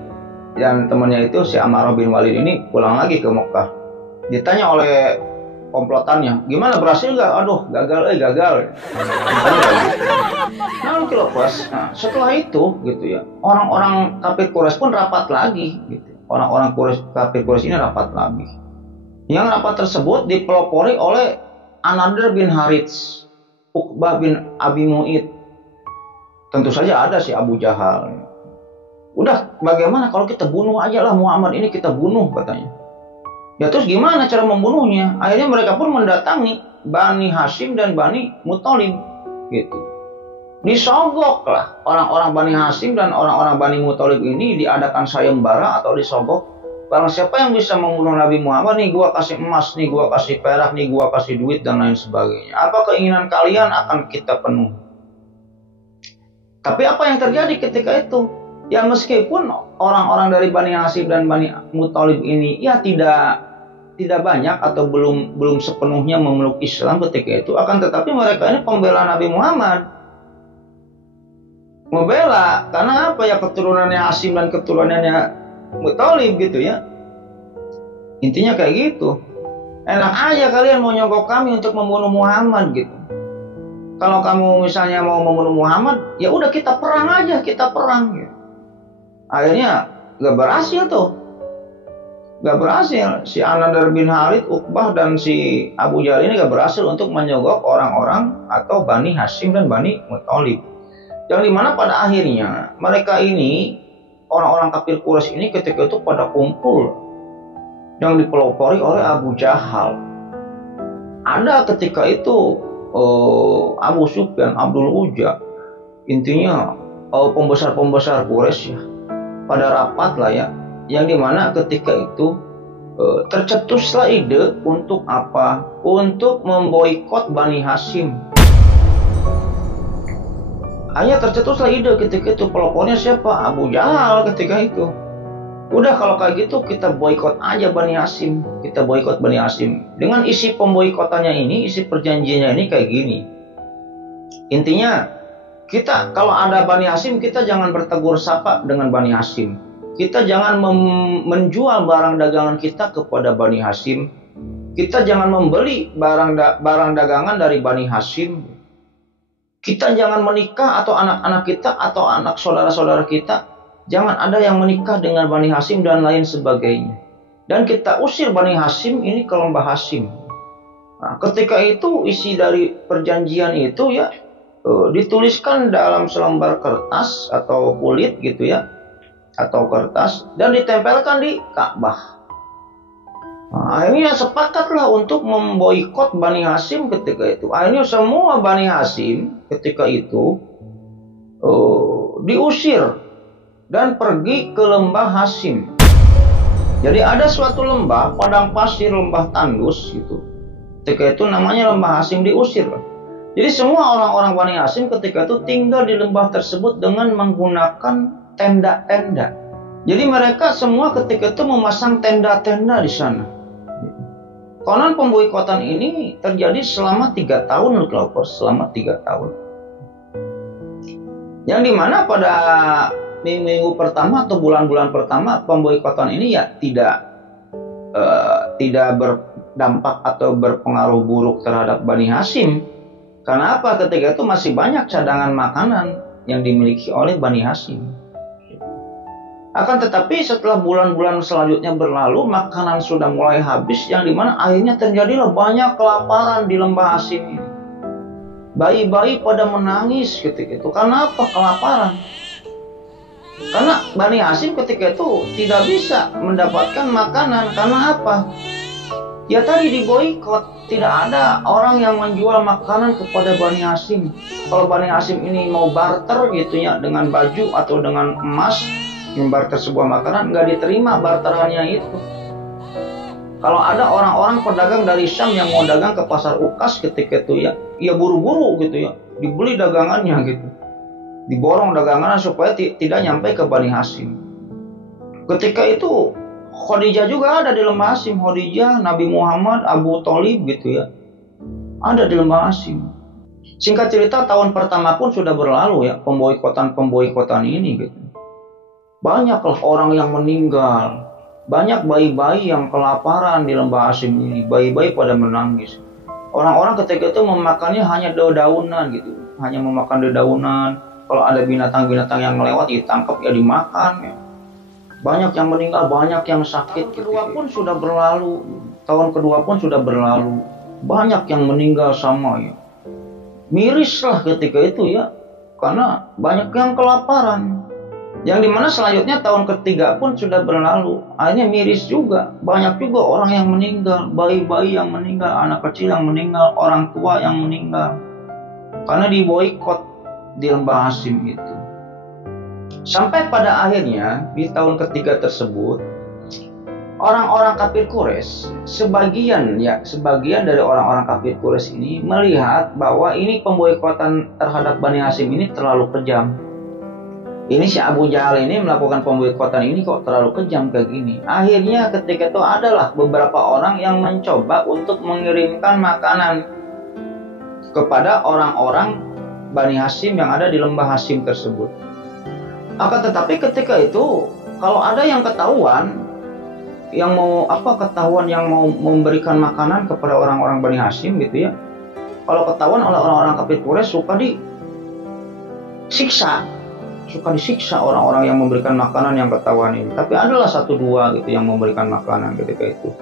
yang temannya itu si Ammarah bin Walid ini pulang lagi ke Mekah. Ditanya oleh komplotannya, gimana berhasil gak? Aduh gagal. Nah Lovers, setelah itu gitu ya, orang-orang kafir Quraisy pun rapat lagi gitu. Orang-orang kafir Quraisy ini rapat lagi. Yang rapat tersebut dipelopori oleh An-Nadr bin Harits, Uqbah bin Abi Mu'id. Tentu saja ada si Abu Jahal. Udah bagaimana kalau kita bunuh aja lah Muhammad ini, kita bunuh katanya. Ya terus gimana cara membunuhnya? Akhirnya mereka pun mendatangi Bani Hashim dan Bani Muthalib gitu. Disogok lah orang-orang Bani Hashim dan orang-orang Bani Muthalib ini, diadakan sayembara atau disogok. Barang siapa yang bisa membunuh Nabi Muhammad nih, gua kasih emas nih, gua kasih perak nih, gua kasih duit dan lain sebagainya. Apa keinginan kalian akan kita penuhi. Tapi apa yang terjadi ketika itu? Ya meskipun orang-orang dari Bani Hashim dan Bani Muthalib ini ya tidak banyak atau belum sepenuhnya memeluk Islam ketika itu, akan tetapi mereka ini pembela Nabi Muhammad. Membela karena apa ya, keturunannya Hashim dan keturunannya Muthalib gitu ya. Intinya kayak gitu. Enak aja kalian mau nyogok kami untuk membunuh Muhammad gitu. Kalau kamu misalnya mau membunuh Muhammad, ya udah kita perang aja, kita perang gitu. Akhirnya gak berhasil tuh. Gak berhasil. Si An-Nadr bin Harith, Uqbah dan si Abu Jahal ini gak berhasil untuk menyogok orang-orang atau Bani Hashim dan Bani Muthalib. Yang dimana pada akhirnya mereka ini, orang-orang kafir Quraisy ini ketika itu pada kumpul yang dipelopori oleh Abu Jahal. Ada ketika itu Abu Sufyan, Abdul Uzza, intinya pembesar-pembesar Quraisy ya, pada rapat lah ya, yang dimana ketika itu tercetuslah ide untuk apa? Untuk memboikot Bani Hashim. Hanya tercetuslah ide ketika itu, pelopornya siapa? Abu Jahal ketika itu. Udah kalau kayak gitu kita boikot aja Bani Hashim. Kita boikot Bani Hashim. Dengan isi pemboikotannya ini, isi perjanjiannya ini kayak gini. Intinya kita kalau ada Bani Hashim, kita jangan bertegur sapa dengan Bani Hashim. Kita jangan menjual barang dagangan kita kepada Bani Hashim. Kita jangan membeli barang dagangan dari Bani Hashim. Kita jangan menikah atau anak-anak kita atau anak saudara-saudara kita, jangan ada yang menikah dengan Bani Hashim dan lain sebagainya. Dan kita usir Bani Hashim ini ke lembah Hashim. Nah, ketika itu isi dari perjanjian itu ya dituliskan dalam selembar kertas atau kulit gitu ya, atau kertas, dan ditempelkan di Ka'bah. Nah, akhirnya sepakatlah untuk memboikot Bani Hashim ketika itu. Akhirnya semua Bani Hashim ketika itu diusir dan pergi ke lembah Hashim. Jadi ada suatu lembah, padang pasir, lembah tandus gitu. Ketika itu namanya lembah Hashim, diusir. Jadi semua orang-orang Bani Hashim ketika itu tinggal di lembah tersebut dengan menggunakan tenda-tenda. Jadi mereka semua ketika itu memasang tenda-tenda di sana. Konon pemboikotan ini terjadi selama 3 tahun, selama 3 tahun. Yang dimana pada minggu pertama atau bulan-bulan pertama pemboikotan ini ya tidak berdampak atau berpengaruh buruk terhadap Bani Hashim. Karena apa? Ketika itu masih banyak cadangan makanan yang dimiliki oleh Bani Hashim. Akan tetapi setelah bulan-bulan selanjutnya berlalu, makanan sudah mulai habis, yang dimana akhirnya terjadilah banyak kelaparan di lembah Hashim ini. Bayi-bayi pada menangis ketika itu. Karena apa? Kelaparan. Karena Bani Hashim ketika itu tidak bisa mendapatkan makanan. Karena apa? Ya tadi diboikot. Tidak ada orang yang menjual makanan kepada Bani Hashim. Kalau Bani Hashim ini mau barter gitu ya, dengan baju atau dengan emas, membarter sebuah makanan, nggak diterima barterannya itu. Kalau ada orang-orang pedagang dari Syam yang mau dagang ke pasar Ukas ketika itu ya buru-buru gitu ya, dibeli dagangannya gitu, diborong dagangannya supaya tidak nyampe ke Bani Hashim. Ketika itu Khadijah juga ada di lembah Hashim. Khadijah, Nabi Muhammad, Abu Thalib gitu ya, ada di lembah Hashim. Singkat cerita, tahun pertama pun sudah berlalu ya, pemboikotan ini gitu. Banyaklah orang yang meninggal, banyak bayi-bayi yang kelaparan di lembah Hashim ini. Bayi-bayi pada menangis. Orang-orang ketika itu memakannya hanya dedaunan gitu, hanya memakan dedaunan. Kalau ada binatang-binatang yang lewat ditangkap ya dimakan ya. Banyak yang meninggal, banyak yang sakit. Tahun kedua pun sudah berlalu, tahun kedua pun sudah berlalu, banyak yang meninggal sama ya. Mirislah ketika itu ya, karena banyak yang kelaparan. Yang dimana selanjutnya tahun ketiga pun sudah berlalu, akhirnya miris juga. Banyak juga orang yang meninggal, bayi-bayi yang meninggal, anak kecil yang meninggal, orang tua yang meninggal, karena diboikot di lembah Hashim itu. Sampai pada akhirnya di tahun ketiga tersebut, orang-orang kafir Quraisy, sebagian dari orang-orang kafir Quraisy ini melihat bahwa ini pemboikotan terhadap Bani Hashim ini terlalu kejam. Ini si Abu Jahal ini melakukan pemboikotan ini kok terlalu kejam kayak gini. Akhirnya ketika itu adalah beberapa orang yang mencoba untuk mengirimkan makanan kepada orang-orang Bani Hashim yang ada di lembah Hashim tersebut. Akan tetapi ketika itu kalau ada yang ketahuan yang mau memberikan makanan kepada orang-orang Bani Hashim gitu ya. Kalau ketahuan oleh orang-orang kafir Quraisy suka disiksa orang-orang yang memberikan makanan yang ketahuan ini. Tapi adalah 1-2 gitu yang memberikan makanan ketika itu.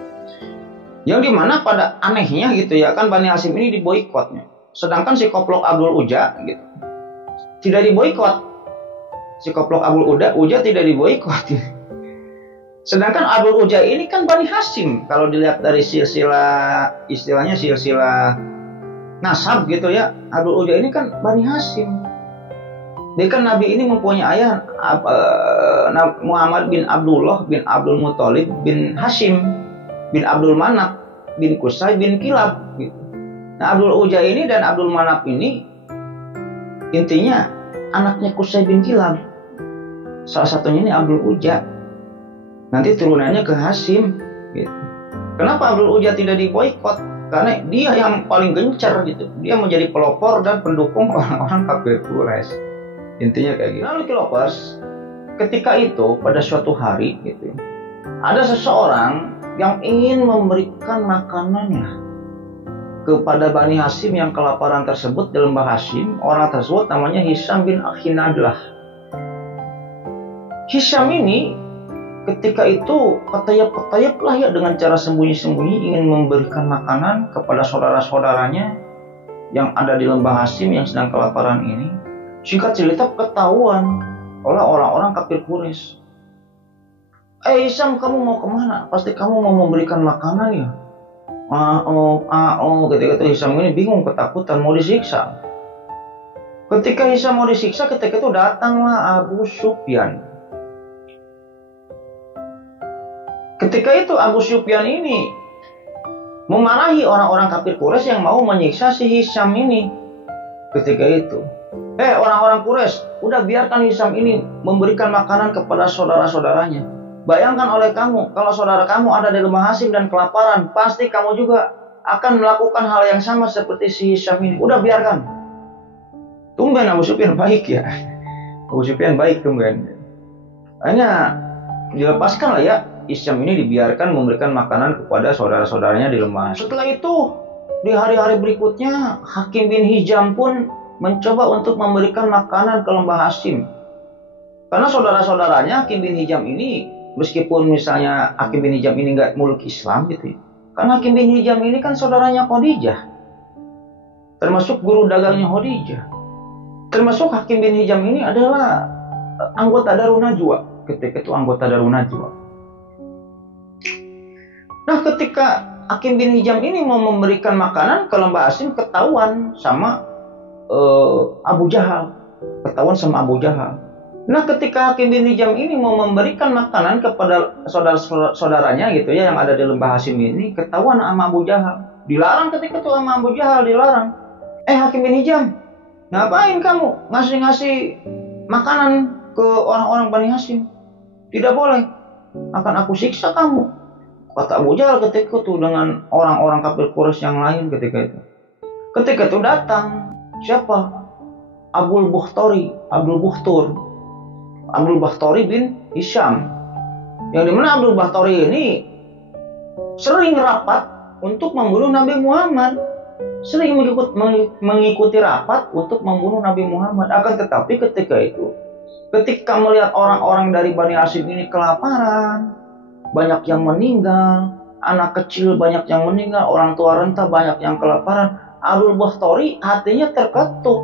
Yang dimana pada anehnya gitu ya kan Bani Hashim ini diboikotnya. Sedangkan si Koplok Abdul Uja gitu tidak diboikot. Si Koplok Abdul Uja tidak diboikot. Sedangkan Abdul Uja ini kan Bani Hashim. Kalau dilihat dari silsilah nasab gitu ya, Abdul Uja ini kan Bani Hashim. Dia kan Nabi ini mempunyai ayah Muhammad bin Abdullah bin Abdul Muthalib bin Hashim bin Abdul Manaf bin Qusay bin Kilab gitu. Nah Abdul Uja ini dan Abdul Manaf ini intinya anaknya Qusay bin Kilab. Salah satunya ini Abdul Uja. Nanti turunannya ke Hashim gitu. Kenapa Abdul Uja tidak diboikot? Karena dia yang paling gencar gitu. Dia menjadi pelopor dan pendukung orang-orang kafir Quraisy. Intinya kayak gitu. Lalu Kilopers, ketika itu pada suatu hari gitu, ada seseorang yang ingin memberikan makanannya kepada Bani Hashim yang kelaparan tersebut di lembah Hashim. Orang tersebut namanya Hisham bin Akhinadlah. Hisham ini ketika itu ketayap-ketayap lah ya dengan cara sembunyi-sembunyi ingin memberikan makanan kepada saudara-saudaranya yang ada di lembah Hashim yang sedang kelaparan ini. Singkat cerita ketahuan oleh orang-orang kafir Quraisy. Hisham, kamu mau kemana? Pasti kamu mau memberikan makanan ya? Ketika itu Hisham ini bingung, ketakutan, mau disiksa. Ketika Hisham mau disiksa, ketika itu datanglah Abu Sufyan. Ketika itu Abu Sufyan ini memarahi orang-orang kafir Quraisy yang mau menyiksa si Hisham ini. Ketika itu, orang-orang Quraisy, udah biarkan Hisham ini memberikan makanan kepada saudara-saudaranya. Bayangkan oleh kamu, kalau saudara kamu ada di lembah Hashim dan kelaparan, pasti kamu juga akan melakukan hal yang sama seperti si Hisham ini. Udah biarkan. Tumben Abu Sufyan baik ya. Abu Sufyan baik tumben. Hanya dilepaskan lah ya, Hisham ini dibiarkan memberikan makanan kepada saudara-saudaranya di lembah Hashim. Setelah itu, di hari-hari berikutnya, Hakim bin Hizam pun mencoba untuk memberikan makanan ke lembah Hashim. Karena saudara-saudaranya Hakim bin Hizam ini, meskipun misalnya Hakim bin Hizam ini nggak muluk Islam gitu ya. Karena Hakim bin Hizam ini kan saudaranya Khadijah. Termasuk guru dagangnya Khadijah. Termasuk Hakim bin Hizam ini adalah anggota Darun Najwa. Ketika itu anggota Darun Najwa. Nah ketika Hakim bin Hizam ini mau memberikan makanan ke lembah Hashim, ketahuan sama Abu Jahal. Nah ketika Hakim bin Hizam ini mau memberikan makanan kepada saudara-saudaranya gitu ya yang ada di lembah Hashim ini, ketahuan sama Abu Jahal. Dilarang ketika itu sama Abu Jahal, dilarang. Hakim bin Hizam, ngapain kamu ngasih makanan ke orang-orang Bani Hashim? Tidak boleh, akan aku siksa kamu. Kata Abu Jahal ketika itu dengan orang-orang kafir Quraisy yang lain ketika itu. Ketika itu datang siapa? Abdul Bakhtari bin Hisham. Yang dimana Abdul Bakhtari ini sering rapat untuk membunuh Nabi Muhammad. Sering mengikuti rapat untuk membunuh Nabi Muhammad. Akan tetapi ketika melihat orang-orang dari Bani Hashim ini kelaparan, banyak yang meninggal, anak kecil banyak yang meninggal, orang tua renta banyak yang kelaparan, Abdul Bakhtari hatinya terketuk.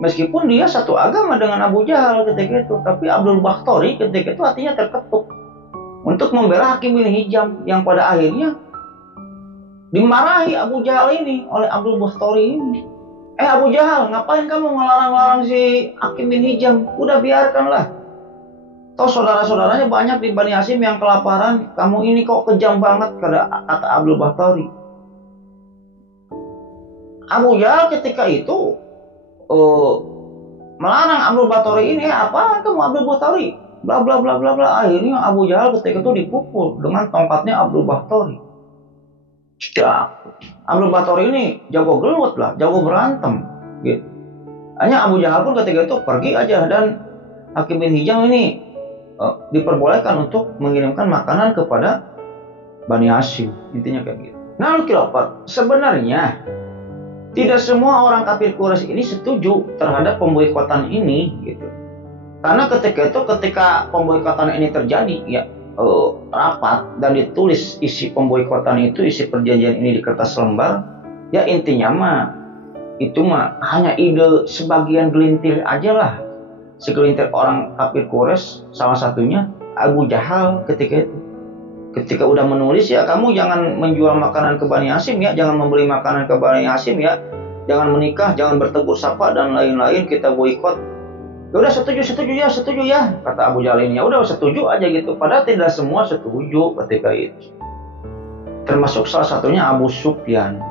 Meskipun dia satu agama dengan Abu Jahal ketika itu, tapi Abdul Bakhtari ketika itu hatinya terketuk untuk membela Hakim bin Hizam yang pada akhirnya dimarahi Abu Jahal ini oleh Abdul Bakhtari ini. Abu Jahal, ngapain kamu ngelarang-larang si Hakim bin Hizam? Udah biarkanlah. Toh saudara-saudaranya banyak di Bani Hashim yang kelaparan, kamu ini kok kejam banget, kata Abdul Bakhtari. Abu Jahal ketika itu melarang Abdul Battori ini. Apa kamu Abdul Battori? Bla bla bla bla bla. Akhirnya Abu Jahal ketika itu dipukul dengan tongkatnya Abdul Battori. Abdul Battori ini jago gelut lah, jago berantem gitu. Hanya Abu Jahal pun ketika itu pergi aja, dan Hakim bin Hizam ini diperbolehkan untuk mengirimkan makanan kepada Bani Hashim. Intinya kayak gitu. Nah, Khilafah, sebenarnya tidak semua orang kafir Quraisy ini setuju terhadap pemboikotan ini gitu. Karena ketika pemboikotan ini terjadi, ya rapat dan ditulis isi pemboikotan itu, isi perjanjian ini di kertas lembar, ya intinya itu hanya ide sebagian gelintir aja lah. Segelintir orang kafir Quraisy, salah satunya Abu Jahal ketika udah menulis, ya kamu jangan menjual makanan ke Bani Hashim ya, jangan membeli makanan ke Bani Hashim ya, jangan menikah, jangan bertegur sapa dan lain-lain, kita boikot. Ya udah setuju ya, kata Abu Jahal ini. Ya udah setuju aja gitu. Padahal tidak semua setuju ketika itu. Termasuk salah satunya Abu Sufyan.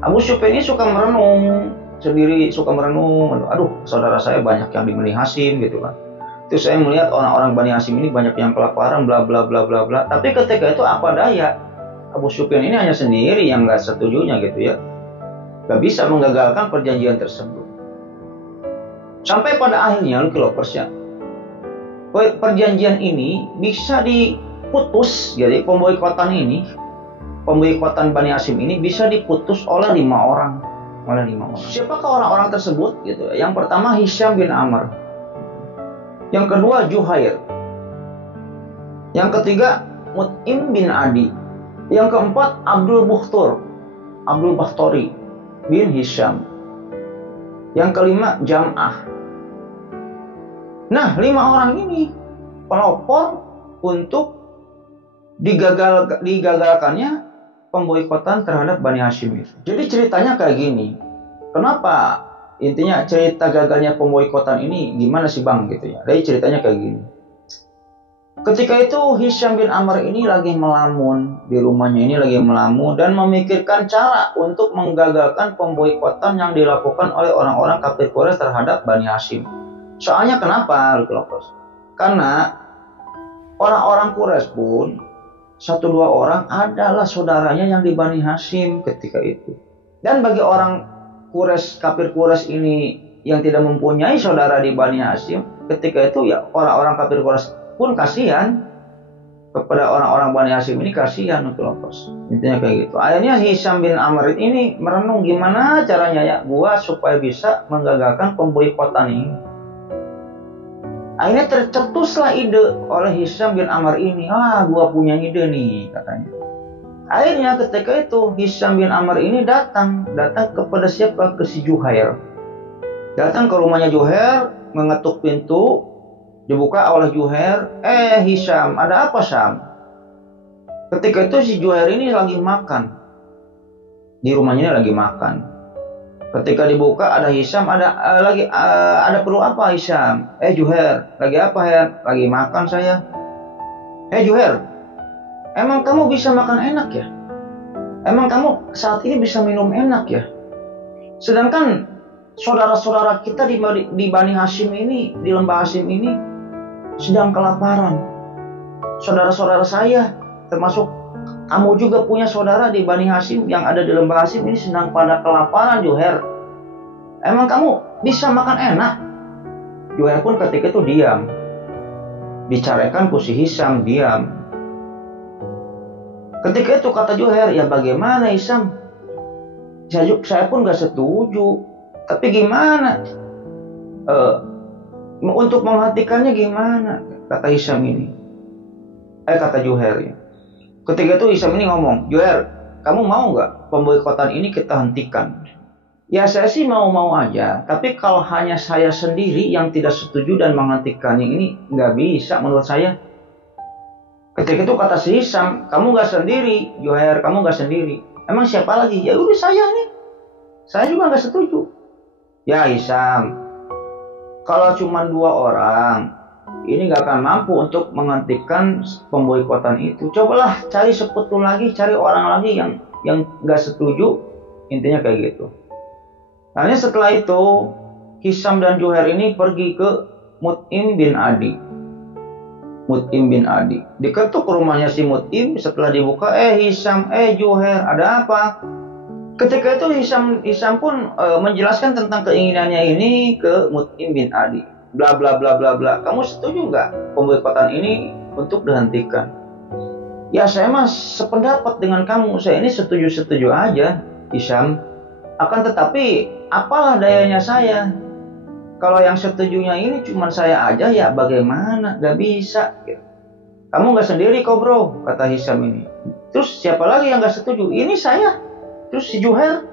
Abu Sufyan ini suka merenung sendiri, aduh saudara saya banyak yang di Bani Hashim gitu kan. Itu saya melihat orang-orang Bani Hashim ini banyak yang kelaparan, bla bla bla bla bla. Tapi ketika itu apa daya, Abu Sufyan ini hanya sendiri yang nggak setujunya gitu ya, nggak bisa menggagalkan perjanjian tersebut. Sampai pada akhirnya, ya, perjanjian ini bisa diputus. Jadi pemboikotan Bani Hashim ini bisa diputus oleh 5 orang. Siapakah orang-orang tersebut? Gitu. Yang pertama Hisham bin Amr. Yang kedua Juhair. Yang ketiga Mut'im bin Adi. Yang keempat Abdul Bakhtari bin Hisham. Yang kelima Jam'ah. Nah, 5 orang ini pelopor untuk digagalkannya pemboikotan terhadap Bani Hashim itu. Jadi ceritanya kayak gini. Kenapa? Intinya cerita gagalnya pemboikotan ini gimana sih Bang gitu ya. Jadi ceritanya kayak gini. Ketika itu Hisham bin Amr ini lagi melamun di rumahnya, dan memikirkan cara untuk menggagalkan pemboikotan yang dilakukan oleh orang-orang kafir Quraisy terhadap Bani Hashim. Soalnya kenapa? Karena orang-orang Quraisy pun 1-2 orang adalah saudaranya yang di Bani Hashim ketika itu. Dan bagi orang kafir Quraisy ini yang tidak mempunyai saudara di Bani Hashim, ketika itu ya orang-orang kafir Quraisy pun kasihan kepada orang-orang Bani Hashim ini, kasihan untuk lepas. Intinya kayak gitu. Akhirnya Hisham bin Amr ini merenung gimana caranya ya gua supaya bisa menggagalkan pemboikotan ini. Akhirnya tercetuslah ide oleh Hisham bin Amr ini. Gua punya ide nih katanya. Akhirnya ketika itu Hisham bin Amr ini datang kepada siapa? Ke si Juhair. Datang ke rumahnya Juhair, mengetuk pintu. Dibuka oleh Juhair. Hisham, ada apa Syam? Ketika itu si Juhair ini lagi makan. Di rumahnya ini lagi makan. Ketika dibuka ada Hisham, ada perlu apa Hisham? Juhair, lagi apa Her? Lagi makan saya. Juhair, emang kamu bisa makan enak ya? Emang kamu saat ini bisa minum enak ya? Sedangkan saudara-saudara kita di Bani Hashim ini, di lembah Hashim ini sedang kelaparan. Saudara-saudara saya, termasuk kamu juga punya saudara di Bani Hashim yang ada di lembah Hashim ini sedang pada kelaparan, Juhair. Emang kamu bisa makan enak? Juhair pun ketika itu diam. Bicarakan ku si Hisham, diam. Ketika itu kata Juhair, ya bagaimana Hisham? Saya pun gak setuju. Tapi gimana? Untuk menghentikannya gimana? Kata Hisham ini. Kata Juhair ya. Ketika itu Hisham ini ngomong, Juhair, kamu mau gak pemboikotan ini kita hentikan? Ya saya sih mau-mau aja. Tapi kalau hanya saya sendiri yang tidak setuju dan menghentikannya ini gak bisa menurut saya. Ketika itu kata si Hisham, kamu gak sendiri, Juhair, kamu gak sendiri. Emang siapa lagi? Ya udah saya nih. Saya juga gak setuju. Ya Hisham, kalau cuma 2 orang, ini gak akan mampu untuk menghentikan pemboikotan itu. Cobalah cari sekutu lagi, cari orang lagi yang gak setuju. Intinya kayak gitu. Akhirnya setelah itu, Hisam dan Juhair ini pergi ke Mut'im bin Adi. Mut'im bin Adi. Diketuk rumahnya si Mut'im, setelah dibuka, Hisam, Juhair, ada apa? Ketika itu Hisam pun menjelaskan tentang keinginannya ini ke Mut'im bin Adi. Bla bla bla bla bla. Kamu setuju nggak pemboikotan ini untuk dihentikan? Ya saya mah sependapat dengan kamu. Saya ini setuju-setuju aja, Hisam. Akan tetapi apalah dayanya saya? Kalau yang setujunya ini cuma saya aja, ya bagaimana? Gak bisa. Kamu nggak sendiri kok bro, kata Hisam ini. Terus siapa lagi yang nggak setuju? Ini saya. Terus si Juhair.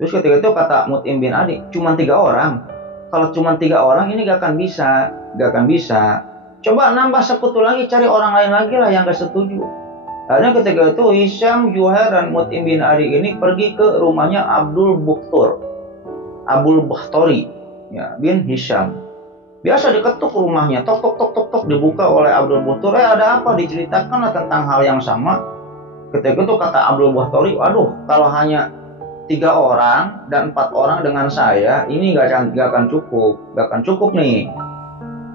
Terus ketika itu kata Mut'im bin Adi, cuma 3 orang. Kalau cuma 3 orang ini gak akan bisa. Coba nambah sekutu lagi, cari orang lain lagi lah yang gak setuju. Akhirnya ketika itu Hisam, Juhair, dan Mut'im bin Adi ini pergi ke rumahnya Abdul Bakhtari ya, bin Hisam. Biasa diketuk rumahnya, tok tok tok tok tok, dibuka oleh Abdul Bakhtari. Ada apa? Diceritakanlah tentang hal yang sama. Ketika itu kata Abdul Bakhtari, waduh, kalau hanya 3 orang dan 4 orang dengan saya, ini gak akan cukup nih.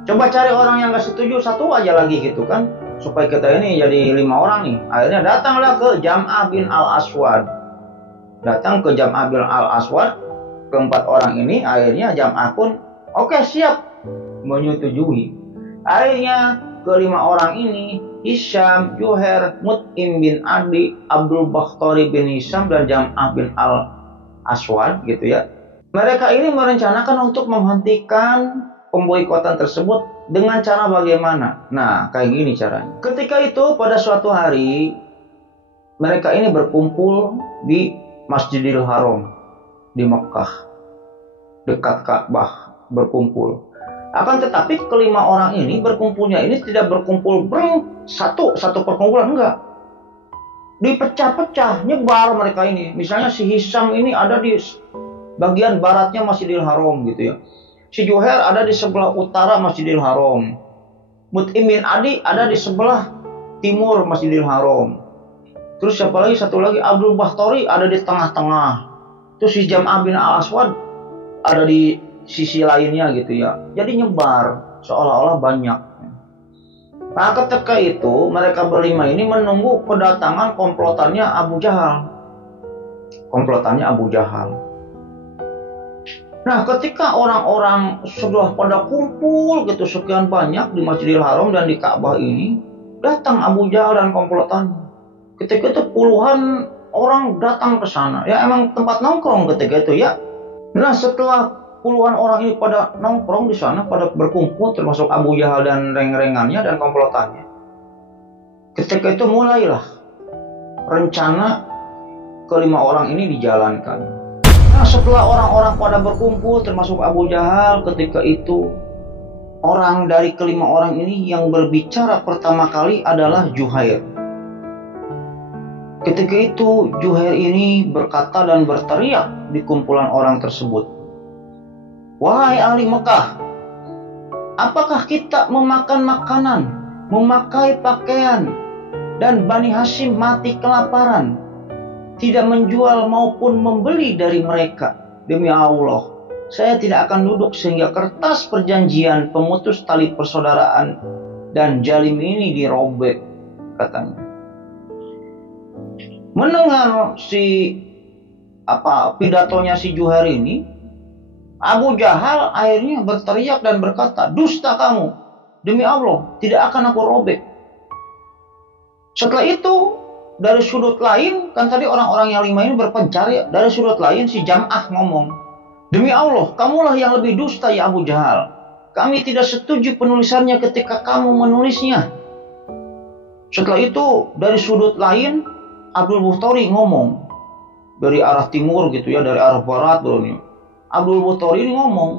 Coba cari orang yang gak setuju, 1 aja lagi gitu kan, supaya kita ini jadi 5 orang nih. Akhirnya datanglah ke Jam'ah bin Al-Aswad. Datang ke Jam'ah bin Al-Aswad, ke-4 orang ini. Akhirnya Jam'ah pun oke, siap, menyetujui. Akhirnya ke-5 orang ini, Hisam, Juhair, Mut'im bin Adi, Abdul Bakhtari bin Hisam, dan Jam'ah bin Al-Aswad gitu ya. Mereka ini merencanakan untuk menghentikan pemboikotan tersebut dengan cara bagaimana? Nah, kayak gini caranya. Ketika itu pada suatu hari mereka ini berkumpul di Masjidil Haram di Mekah, dekat Ka'bah, berkumpul. Akan tetapi ke-5 orang ini berkumpulnya ini tidak berkumpul satu perkumpulan, enggak. Dipecah-pecah, nyebar mereka ini. Misalnya si Hisam ini ada di bagian baratnya Masjidil Haram gitu ya. Si Juhair ada di sebelah utara Masjidil Haram. Mut'im bin Adi ada di sebelah timur Masjidil Haram. Terus siapa lagi? Satu lagi Abdul Bakhtari ada di tengah-tengah. Terus si Jam'ah bin Al-Aswad ada di sisi lainnya gitu ya. Jadi nyebar seolah-olah banyak. Nah ketika itu mereka berlima ini menunggu kedatangan komplotannya Abu Jahal. Nah ketika orang-orang sudah pada kumpul gitu sekian banyak di Masjidil Haram dan di Ka'bah ini, datang Abu Jahal dan komplotannya. Ketika itu puluhan orang datang ke sana. Ya emang tempat nongkrong ketika itu ya. Nah setelah puluhan orang ini pada nongkrong di sana, pada berkumpul, termasuk Abu Jahal dan reng-rengannya dan komplotannya. Ketika itu mulailah rencana ke-5 orang ini dijalankan. Nah, setelah orang-orang pada berkumpul, termasuk Abu Jahal, ketika itu orang dari ke-5 orang ini yang berbicara pertama kali adalah Juhair. Ketika itu Juhair ini berkata dan berteriak di kumpulan orang tersebut. Wahai ahli Mekah, apakah kita memakan makanan, memakai pakaian, dan Bani Hashim mati kelaparan, tidak menjual maupun membeli dari mereka? Demi Allah, saya tidak akan duduk sehingga kertas perjanjian pemutus tali persaudaraan dan jalim ini dirobek, katanya. Mendengar pidatonya si Juhair ini, Abu Jahal akhirnya berteriak dan berkata, dusta kamu, demi Allah tidak akan aku robek. Setelah itu dari sudut lain, kan tadi orang-orang yang 5 ini berpencar ya, dari sudut lain si Jam'ah ngomong, demi Allah kamulah yang lebih dusta ya Abu Jahal, kami tidak setuju penulisannya ketika kamu menulisnya. Setelah itu dari sudut lain Abdul Bakhtari ngomong, dari arah timur gitu ya, dari arah barat bro nih. Abdul Bakhtari ini ngomong,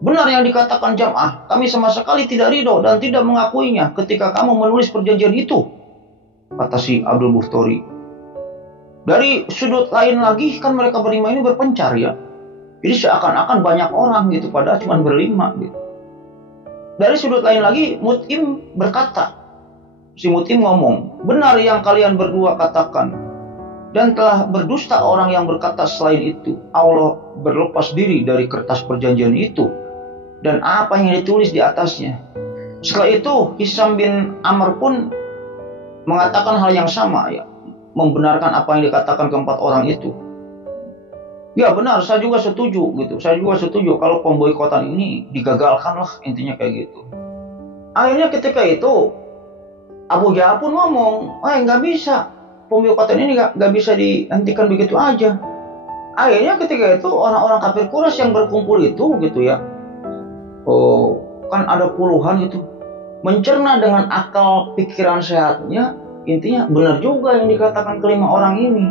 benar yang dikatakan Jam'ah, kami sama sekali tidak ridho dan tidak mengakuinya ketika kamu menulis perjanjian itu, kata si Abdul Bakhtari. Dari sudut lain lagi kan mereka berlima ini berpencar ya, jadi seakan-akan banyak orang gitu, padahal cuma berlima gitu. Dari sudut lain lagi Mut'im berkata, si Mut'im ngomong, benar yang kalian berdua katakan, Dan telah berdusta orang yang berkata selain itu. Allah berlepas diri dari kertas perjanjian itu dan apa yang ditulis di atasnya. Setelah itu Hisam bin Amr pun mengatakan hal yang sama, ya, membenarkan apa yang dikatakan keempat orang itu. Ya benar, saya juga setuju gitu. Saya juga setuju kalau pemboikotan ini digagalkan lah, intinya kayak gitu. Akhirnya ketika itu Abu Jahal pun ngomong, nggak bisa, pemboikotan ini nggak bisa dihentikan begitu aja. Akhirnya ketika itu orang-orang kafir Quraisy yang berkumpul itu gitu ya, kan ada puluhan itu, mencerna dengan akal pikiran sehatnya, intinya benar juga yang dikatakan kelima orang ini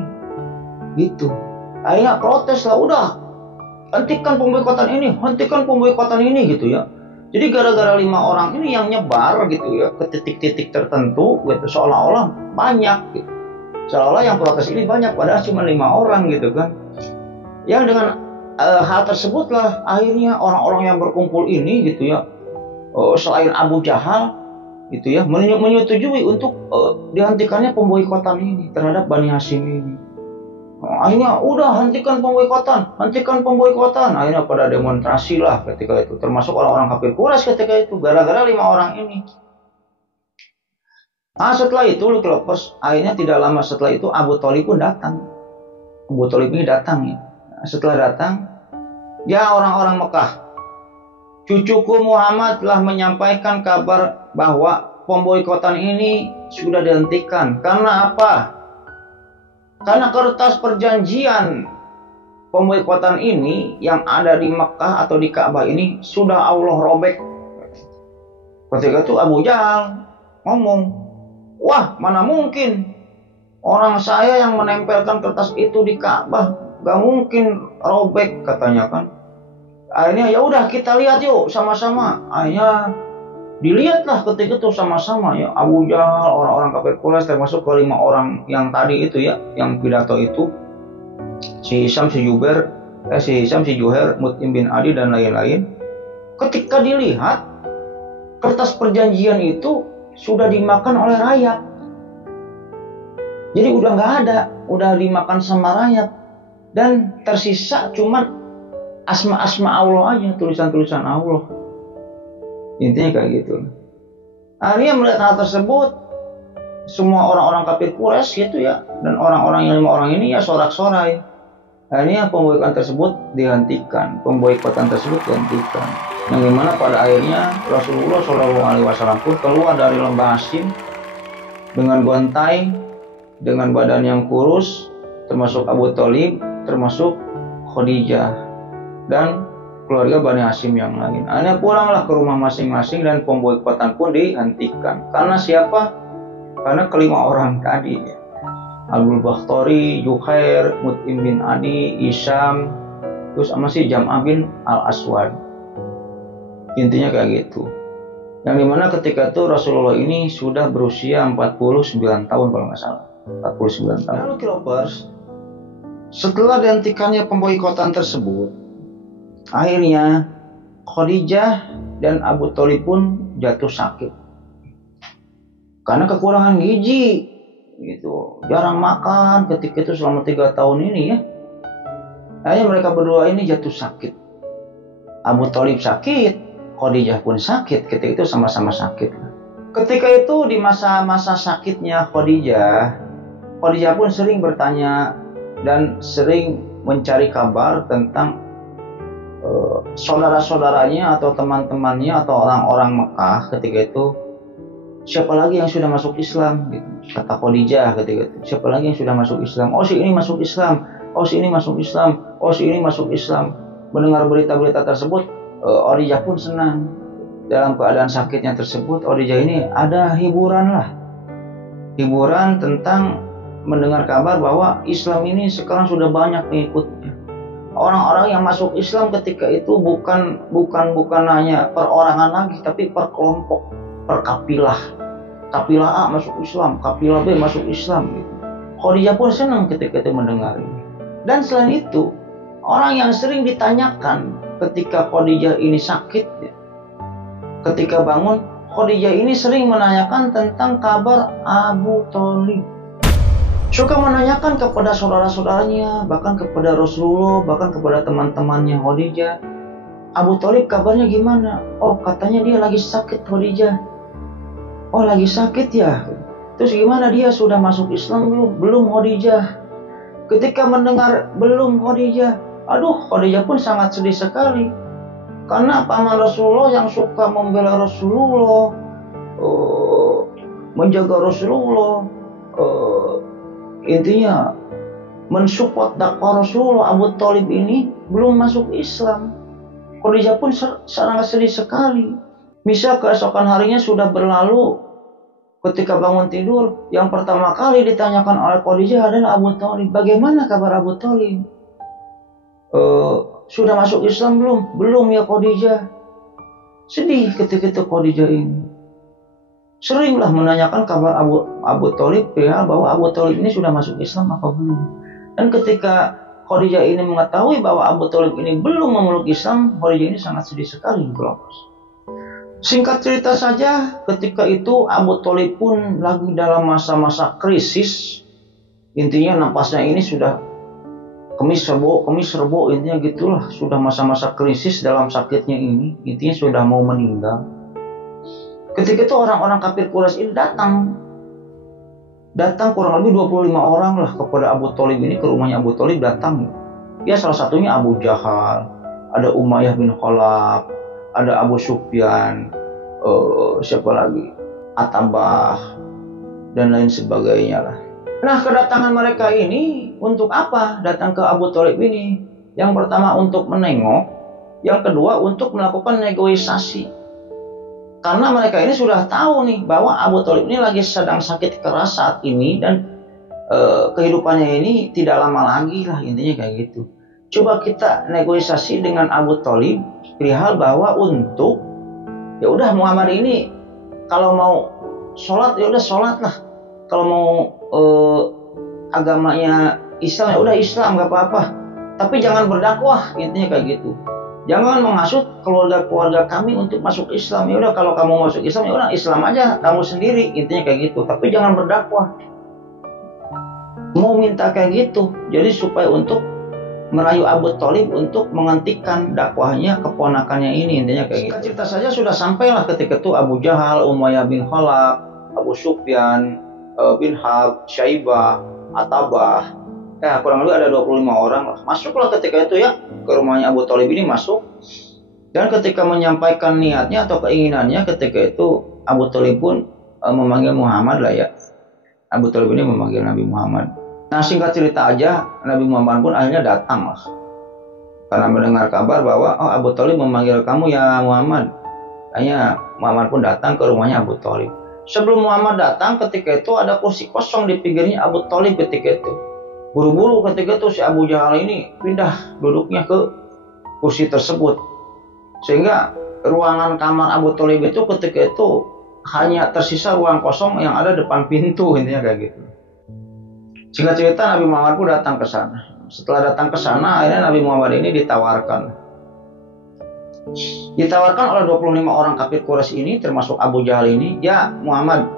gitu. Akhirnya protes lah, udah hentikan pemboikotan ini gitu ya. Jadi gara-gara 5 orang ini yang nyebar gitu ya ke titik-titik tertentu gitu, seolah-olah banyak gitu. Seolah-olah yang protes ini banyak, padahal cuma 5 orang gitu kan. Yang dengan hal tersebutlah akhirnya orang-orang yang berkumpul ini gitu ya, selain Abu Jahal gitu ya, menyetujui untuk dihentikannya pemboikotan ini terhadap Bani Hashim ini. Akhirnya udah hentikan pemboikotan. Akhirnya pada demonstrasi lah ketika itu, termasuk orang-orang kafir Quraisy ketika itu, gara-gara 5 orang ini. Nah setelah itu akhirnya tidak lama setelah itu Abu Thalib pun datang. Abu Thalib ini datang ya. Setelah datang, ya orang-orang Mekah, cucuku Muhammad telah menyampaikan kabar bahwa pemboikotan ini sudah dihentikan. Karena apa? Karena kertas perjanjian pemboikotan ini yang ada di Mekah atau di Ka'bah ini sudah Allah robek. Ketika itu Abu Jahal ngomong, wah mana mungkin, orang saya yang menempelkan kertas itu di Ka'bah, gak mungkin robek katanya kan. Akhirnya ya udah kita lihat yuk sama-sama. Akhirnya dilihatlah ketika itu sama-sama ya, Abu Jahal, orang-orang kafir Quraisy, termasuk kelima orang yang tadi itu ya, yang pidato itu, si Hisam, si Juhair, Mut'im bin Adi dan lain-lain. Ketika dilihat kertas perjanjian itu sudah dimakan oleh rayap. Jadi udah nggak ada, udah dimakan sama rayap, dan tersisa cuman asma-asma Allah aja, tulisan-tulisan Allah. Intinya kayak gitu. Akhirnya melihat hal tersebut, semua orang-orang kafir Quraisy gitu ya, dan orang-orang yang 5 orang ini ya sorak-sorai. Akhirnya pemboikotan tersebut dihentikan. Yang dimana pada akhirnya Rasulullah SAW pun keluar dari lembah Hashim dengan gontai, dengan badan yang kurus, termasuk Abu Thalib, termasuk Khadijah dan keluarga Bani Hashim yang lain. Akhirnya pulanglah ke rumah masing-masing dan pemboikotan pun dihentikan. Karena siapa? Karena kelima orang tadi, Abdul Bakhtari, Juhair, Mut'im bin Adi, Hisam, terus sama si Jam'ah bin Al-Aswad. Intinya kayak gitu. Yang dimana ketika itu Rasulullah ini sudah berusia 49 tahun kalau nggak salah. 49 tahun. Lalu Kilopers, setelah dihentikannya pemboikotan tersebut, akhirnya Khadijah dan Abu Thalib pun jatuh sakit karena kekurangan gizi gitu, jarang makan ketika itu selama 3 tahun ini ya. Akhirnya mereka berdua ini jatuh sakit. Abu Thalib sakit, Khadijah pun sakit, ketika itu sama-sama sakit. Ketika itu di masa-masa sakitnya Khadijah pun sering bertanya dan sering mencari kabar tentang saudara-saudaranya atau teman-temannya atau orang-orang Mekah ketika itu, siapa lagi yang sudah masuk Islam gitu. Kata Khadijah ketika itu, siapa lagi yang sudah masuk Islam? Oh si ini masuk Islam, oh si ini masuk Islam, oh si ini masuk Islam. Mendengar berita-berita tersebut, Khadijah pun senang. Dalam keadaan sakitnya tersebut, Khadijah ini ada hiburan tentang mendengar kabar bahwa Islam ini sekarang sudah banyak pengikutnya. Orang-orang yang masuk Islam ketika itu bukan hanya perorangan lagi, tapi per kelompok, per kapilah. Kapilah A masuk Islam, kapilah B masuk Islam gitu. Khadijah pun senang ketika itu mendengar ini. Dan selain itu, orang yang sering ditanyakan ketika Khadijah ini sakit ya, ketika bangun, Khadijah ini sering menanyakan tentang kabar Abu Thalib. suka menanyakan kepada saudara-saudaranya, bahkan kepada Rasulullah, bahkan kepada teman-temannya Khadijah, Abu Thalib kabarnya gimana? Oh, katanya dia lagi sakit Khadijah. Oh, lagi sakit ya. Terus gimana, dia sudah masuk Islam belum? Belum Khadijah. Ketika mendengar belum Khadijah, aduh, Khadijah pun sangat sedih sekali. Karena paman Rasulullah yang suka membela Rasulullah, menjaga Rasulullah, intinya mensupport dakwah Rasulullah, Abu Thalib ini belum masuk Islam. Khadijah pun sangat sedih sekali. Misal keesokan harinya sudah berlalu, ketika bangun tidur, yang pertama kali ditanyakan oleh Khadijah adalah Abu Thalib. Bagaimana kabar Abu Thalib? Sudah masuk Islam belum? Belum ya Khadijah. Sedih ketika itu Khadijah ini. Seringlah menanyakan kabar Abu Thalib, ya, bahwa Abu Thalib ini sudah masuk Islam apa belum. Dan ketika Khadijah ini mengetahui bahwa Abu Thalib ini belum memeluk Islam, Khadijah ini sangat sedih sekali. Singkat cerita saja, ketika itu Abu Thalib pun lagi dalam masa-masa krisis. Intinya napasnya ini sudah kemis serbo, intinya gitulah. Sudah masa-masa krisis dalam sakitnya ini, intinya sudah mau meninggal. Ketika itu orang-orang kafir Quraisy ini datang kurang lebih 25 orang lah kepada Abu Thalib ini, ke rumahnya Abu Thalib datang. Ya, salah satunya Abu Jahal, ada Umayyah bin Khalaf, ada Abu Sufyan, siapa lagi, Atabah, dan lain sebagainya lah. Nah, kedatangan mereka ini untuk apa? Datang ke Abu Thalib ini. Yang pertama untuk menengok, yang kedua untuk melakukan negosiasi. Karena mereka ini sudah tahu nih bahwa Abu Thalib ini lagi sedang sakit keras saat ini, dan kehidupannya ini tidak lama lagi lah, intinya kayak gitu. Coba kita negosiasi dengan Abu Thalib perihal bahwa untuk, ya udah Muhammad ini kalau mau sholat ya udah sholat lah, kalau mau agamanya Islam ya udah Islam, gak apa-apa, tapi jangan berdakwah, intinya kayak gitu. Jangan menghasut keluarga-keluarga kami untuk masuk Islam. Ya udah, kalau kamu masuk Islam ya udah Islam aja kamu sendiri, intinya kayak gitu. Tapi jangan berdakwah. Mau minta kayak gitu. Jadi supaya untuk merayu Abu Thalib untuk menghentikan dakwahnya keponakannya ini, intinya kayak gitu. Cerita saja sudah sampailah ketika itu Abu Jahal, Umayyah bin Khalaf, Abu Sufyan bin Harb, Syaibah, Atabah. Ya, kurang lebih ada 25 orang lah. Masuklah ketika itu ya ke rumahnya Abu Thalib ini, masuk. Dan ketika menyampaikan niatnya atau keinginannya, ketika itu Abu Thalib pun memanggil Muhammad lah ya. Abu Thalib ini memanggil Nabi Muhammad. Nah, singkat cerita aja, Nabi Muhammad pun akhirnya datang lah. Karena mendengar kabar bahwa Abu Thalib memanggil kamu ya Muhammad. Akhirnya Muhammad pun datang ke rumahnya Abu Thalib. Sebelum Muhammad datang, ketika itu ada kursi kosong di pinggirnya Abu Thalib ketika itu. Buru-buru ketika itu si Abu Jahal ini pindah duduknya ke kursi tersebut. Sehingga ruangan kamar Abu Thalib itu ketika itu hanya tersisa ruang kosong yang ada depan pintu, intinya kayak gitu. Singkat cerita, Nabi Muhammad pun datang ke sana. Setelah datang ke sana, akhirnya Nabi Muhammad ini ditawarkan oleh 25 orang kafir Quraisy ini, termasuk Abu Jahal ini. Ya Muhammad,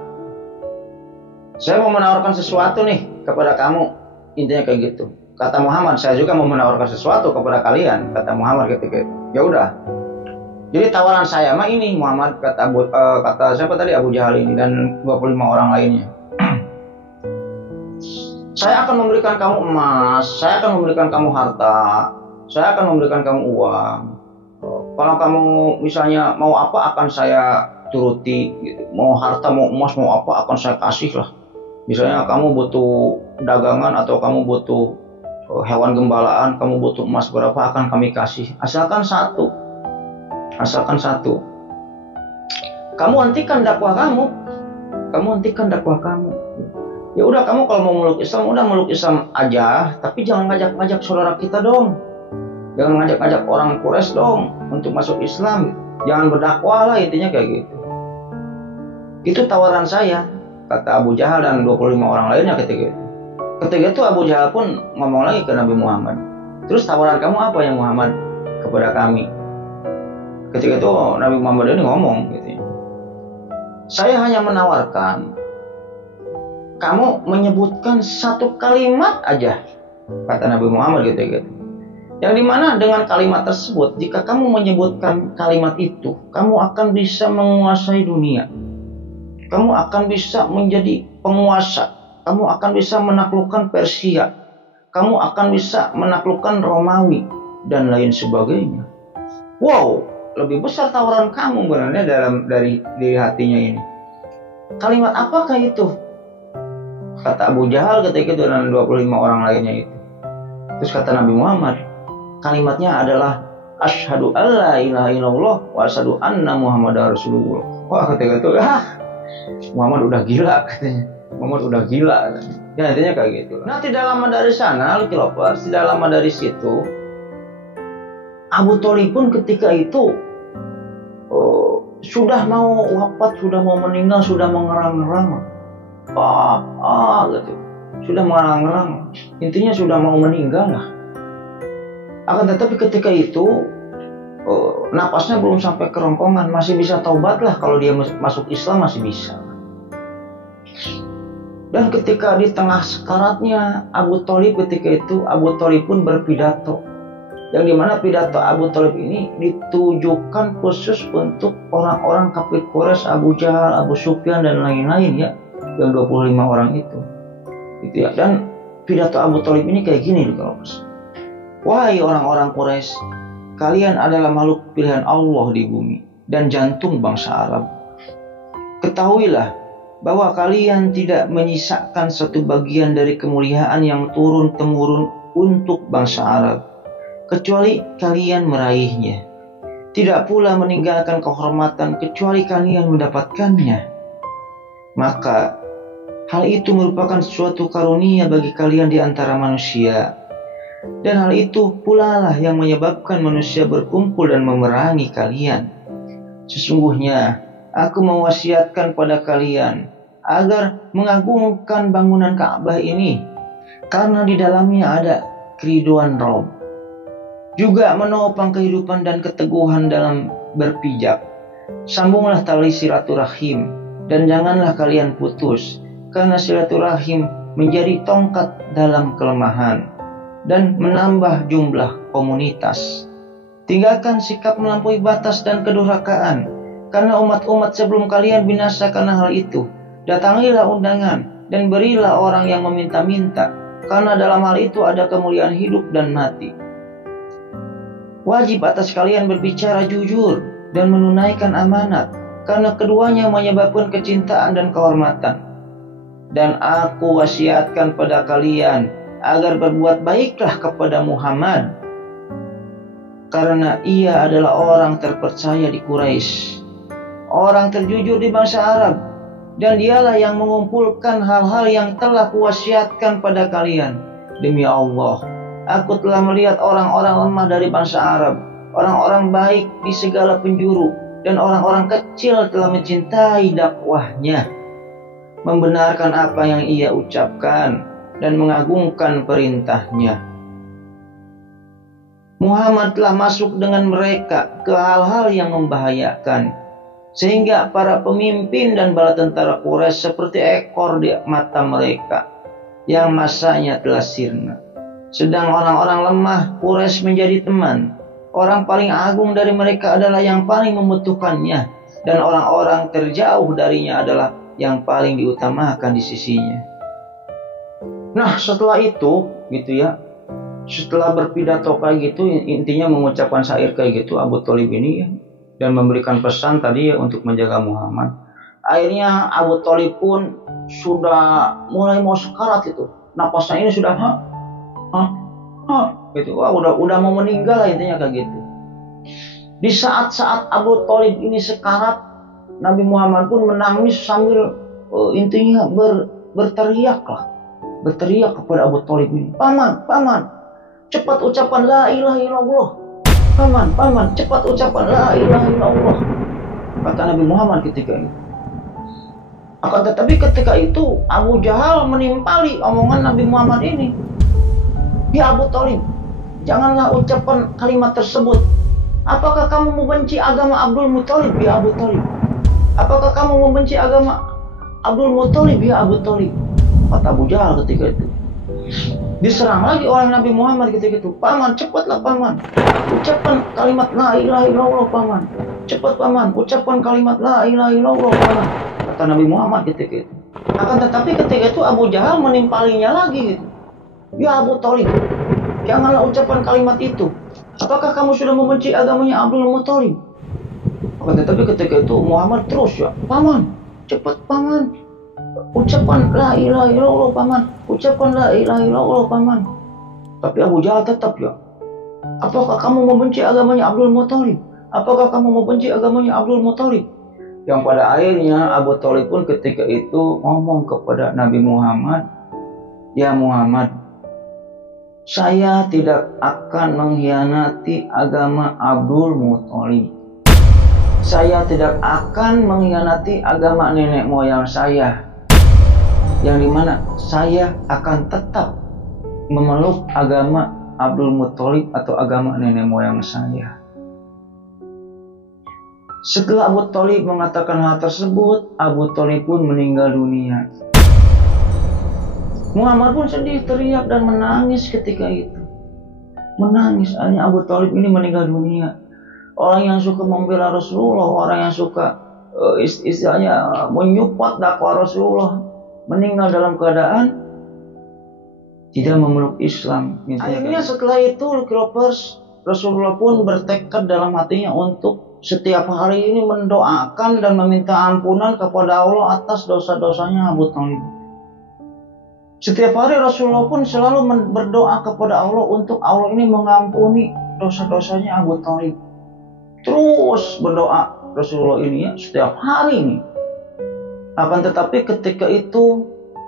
saya mau menawarkan sesuatu nih kepada kamu. Intinya kayak gitu. Kata Muhammad, saya juga mau menawarkan sesuatu kepada kalian. Kata Muhammad ketika itu. Ya udah. Jadi tawaran saya mah ini, Muhammad, kata siapa tadi, Abu Jahal ini dan 25 orang lainnya. Saya akan memberikan kamu emas, saya akan memberikan kamu harta, saya akan memberikan kamu uang. Kalau kamu misalnya mau apa akan saya turuti, gitu. Mau harta, mau emas, mau apa akan saya kasih lah. Misalnya kamu butuh dagangan atau kamu butuh hewan gembalaan, kamu butuh emas berapa akan kami kasih. Asalkan satu. Kamu hentikan dakwah kamu. Ya udah, kamu kalau mau meluk Islam, udah meluk Islam aja, tapi jangan ngajak-ngajak saudara kita dong. Jangan ngajak-ngajak orang Quraisy dong untuk masuk Islam. Jangan berdakwah lah, intinya kayak gitu. Itu tawaran saya, kata Abu Jahal dan 25 orang lainnya ketika itu. Ketika itu Abu Jahal pun ngomong lagi ke Nabi Muhammad. Terus tawaran kamu apa ya Muhammad kepada kami? Ketika itu Nabi Muhammad ini ngomong gitu. Saya hanya menawarkan kamu menyebutkan satu kalimat aja, kata Nabi Muhammad gitu. Yang dimana dengan kalimat tersebut, jika kamu menyebutkan kalimat itu, kamu akan bisa menguasai dunia. Kamu akan bisa menjadi penguasa. Kamu akan bisa menaklukkan Persia. Kamu akan bisa menaklukkan Romawi dan lain sebagainya. Wow, lebih besar tawaran kamu sebenarnya dari hatinya ini. Kalimat apakah itu? Kata Abu Jahal ketika itu dan 25 orang lainnya itu. Terus kata Nabi Muhammad, kalimatnya adalah asyhadu alla ilaha illallah wa asyhadu anna muhammadar rasulullah. Wah, ketika itu Muhammad udah gila katanya. Muhammad udah gila katanya. Ya intinya kayak gitu. Nah, tidak lama dari sana, Lovers, tidak lama dari situ, Abu Thalib pun ketika itu sudah mau wafat, sudah mau meninggal, sudah mengerang-ngerang. Gitu. Sudah mengerang-ngerang. Intinya sudah mau meninggal lah. Akan tetapi ketika itu napasnya belum sampai kerongkongan, masih bisa taubat lah, kalau dia masuk Islam masih bisa. Dan ketika di tengah sekaratnya Abu Thalib ketika itu, Abu Thalib pun berpidato. Yang dimana pidato Abu Thalib ini ditujukan khusus untuk orang-orang kafir Quraisy, Abu Jahal, Abu Sufyan dan lain-lain ya, yang 25 orang itu. Gitu ya. Dan pidato Abu Thalib ini kayak gini loh, Mas. Wahai orang-orang Quraisy, kalian adalah makhluk pilihan Allah di bumi dan jantung bangsa Arab. Ketahuilah bahwa kalian tidak menyisakan satu bagian dari kemuliaan yang turun-temurun untuk bangsa Arab, kecuali kalian meraihnya. Tidak pula meninggalkan kehormatan kecuali kalian mendapatkannya. Maka hal itu merupakan suatu karunia bagi kalian di antara manusia. Dan hal itu pula lah yang menyebabkan manusia berkumpul dan memerangi kalian. Sesungguhnya aku mewasiatkan pada kalian agar mengagungkan bangunan Ka'bah ini, karena di dalamnya ada keriduan Rabb. Juga menopang kehidupan dan keteguhan dalam berpijak. Sambunglah tali silaturahim dan janganlah kalian putus, karena silaturahim menjadi tongkat dalam kelemahan dan menambah jumlah komunitas. Tinggalkan sikap melampaui batas dan kedurhakaan, karena umat-umat sebelum kalian binasa karena hal itu. Datangilah undangan dan berilah orang yang meminta-minta, karena dalam hal itu ada kemuliaan hidup dan mati. Wajib atas kalian berbicara jujur dan menunaikan amanat, karena keduanya menyebabkan kecintaan dan kehormatan. Dan aku wasiatkan pada kalian agar berbuat baiklah kepada Muhammad, karena ia adalah orang terpercaya di Quraisy, orang terjujur di bangsa Arab, dan dialah yang mengumpulkan hal-hal yang telah kuwasiatkan pada kalian. Demi Allah, aku telah melihat orang-orang lemah dari bangsa Arab, orang-orang baik di segala penjuru, dan orang-orang kecil telah mencintai dakwahnya, membenarkan apa yang ia ucapkan, dan mengagungkan perintahnya. Muhammad telah masuk dengan mereka ke hal-hal yang membahayakan, sehingga para pemimpin dan bala tentara Quraisy seperti ekor di mata mereka yang masanya telah sirna. Sedang orang-orang lemah Quraisy menjadi teman. Orang paling agung dari mereka adalah yang paling membutuhkannya, dan orang-orang terjauh darinya adalah yang paling diutamakan di sisinya. Nah, setelah itu gitu ya, setelah berpidato kayak gitu, intinya mengucapkan syair kayak gitu Abu Thalib ini ya, dan memberikan pesan tadi ya untuk menjaga Muhammad. Akhirnya Abu Thalib pun sudah mulai mau sekarat itu. Napasnya ini sudah gitu. Wah, udah mau meninggal lah intinya kayak gitu. Di saat-saat Abu Thalib ini sekarat, Nabi Muhammad pun menangis sambil intinya berteriak kepada Abu Thalib ini. Paman, cepat ucapkan la ilaha illallah. Paman, cepat ucapkan la ilaha illallah, kata Nabi Muhammad ketika itu. Akan tetapi ketika itu Abu Jahal menimpali omongan Nabi Muhammad ini. Ya Abu Thalib, janganlah ucapkan kalimat tersebut. Apakah kamu membenci agama Abdul Muthalib ya Abu Thalib? Apakah kamu membenci agama Abdul Muthalib ya Abu Thalib? kata Abu Jahal ketika itu. Diserang lagi oleh Nabi Muhammad ketika itu. Paman, cepatlah paman, ucapkan kalimat la ilaha illallah paman. Cepat paman, ucapkan kalimat la ilaha illallah paman, kata Nabi Muhammad ketika itu. Akan tetapi ketika itu Abu Jahal menimpalinya lagi gitu. Ya Abu Thalib, janganlah ucapkan kalimat itu. Apakah kamu sudah membenci agamanya Abdul Muthalib? Akan tetapi ketika itu Muhammad terus, ya paman, cepat paman, ucapkan la ilaha illallah paman, ucapkan la ilaha illallah paman. Tapi Abu Jahal tetap, ya, apakah kamu membenci agamanya Abdul Muthalib? Apakah kamu membenci agamanya Abdul Muthalib? Yang pada akhirnya Abu Thalib pun ketika itu ngomong kepada Nabi Muhammad, ya Muhammad, saya tidak akan mengkhianati agama Abdul Muthalib. Saya tidak akan mengkhianati agama nenek moyang saya, yang dimana saya akan tetap memeluk agama Abdul Muthalib atau agama nenek moyang saya. Setelah Abu Thalib mengatakan hal tersebut, Abu Thalib pun meninggal dunia. Muhammad pun sedih, teriak dan menangis ketika itu. Menangis, hanya Abu Thalib ini meninggal dunia. Orang yang suka membela Rasulullah, orang yang suka istilahnya menyupport dakwah Rasulullah, meninggal dalam keadaan tidak memeluk Islam. Akhirnya setelah itu, Rasulullah pun bertekad dalam hatinya untuk setiap hari ini mendoakan dan meminta ampunan kepada Allah atas dosa-dosanya Abu Thalib. Setiap hari Rasulullah pun selalu berdoa kepada Allah untuk Allah ini mengampuni dosa-dosanya Abu Thalib. Terus berdoa Rasulullah ini, ya, setiap hari ini. Akan tetapi ketika itu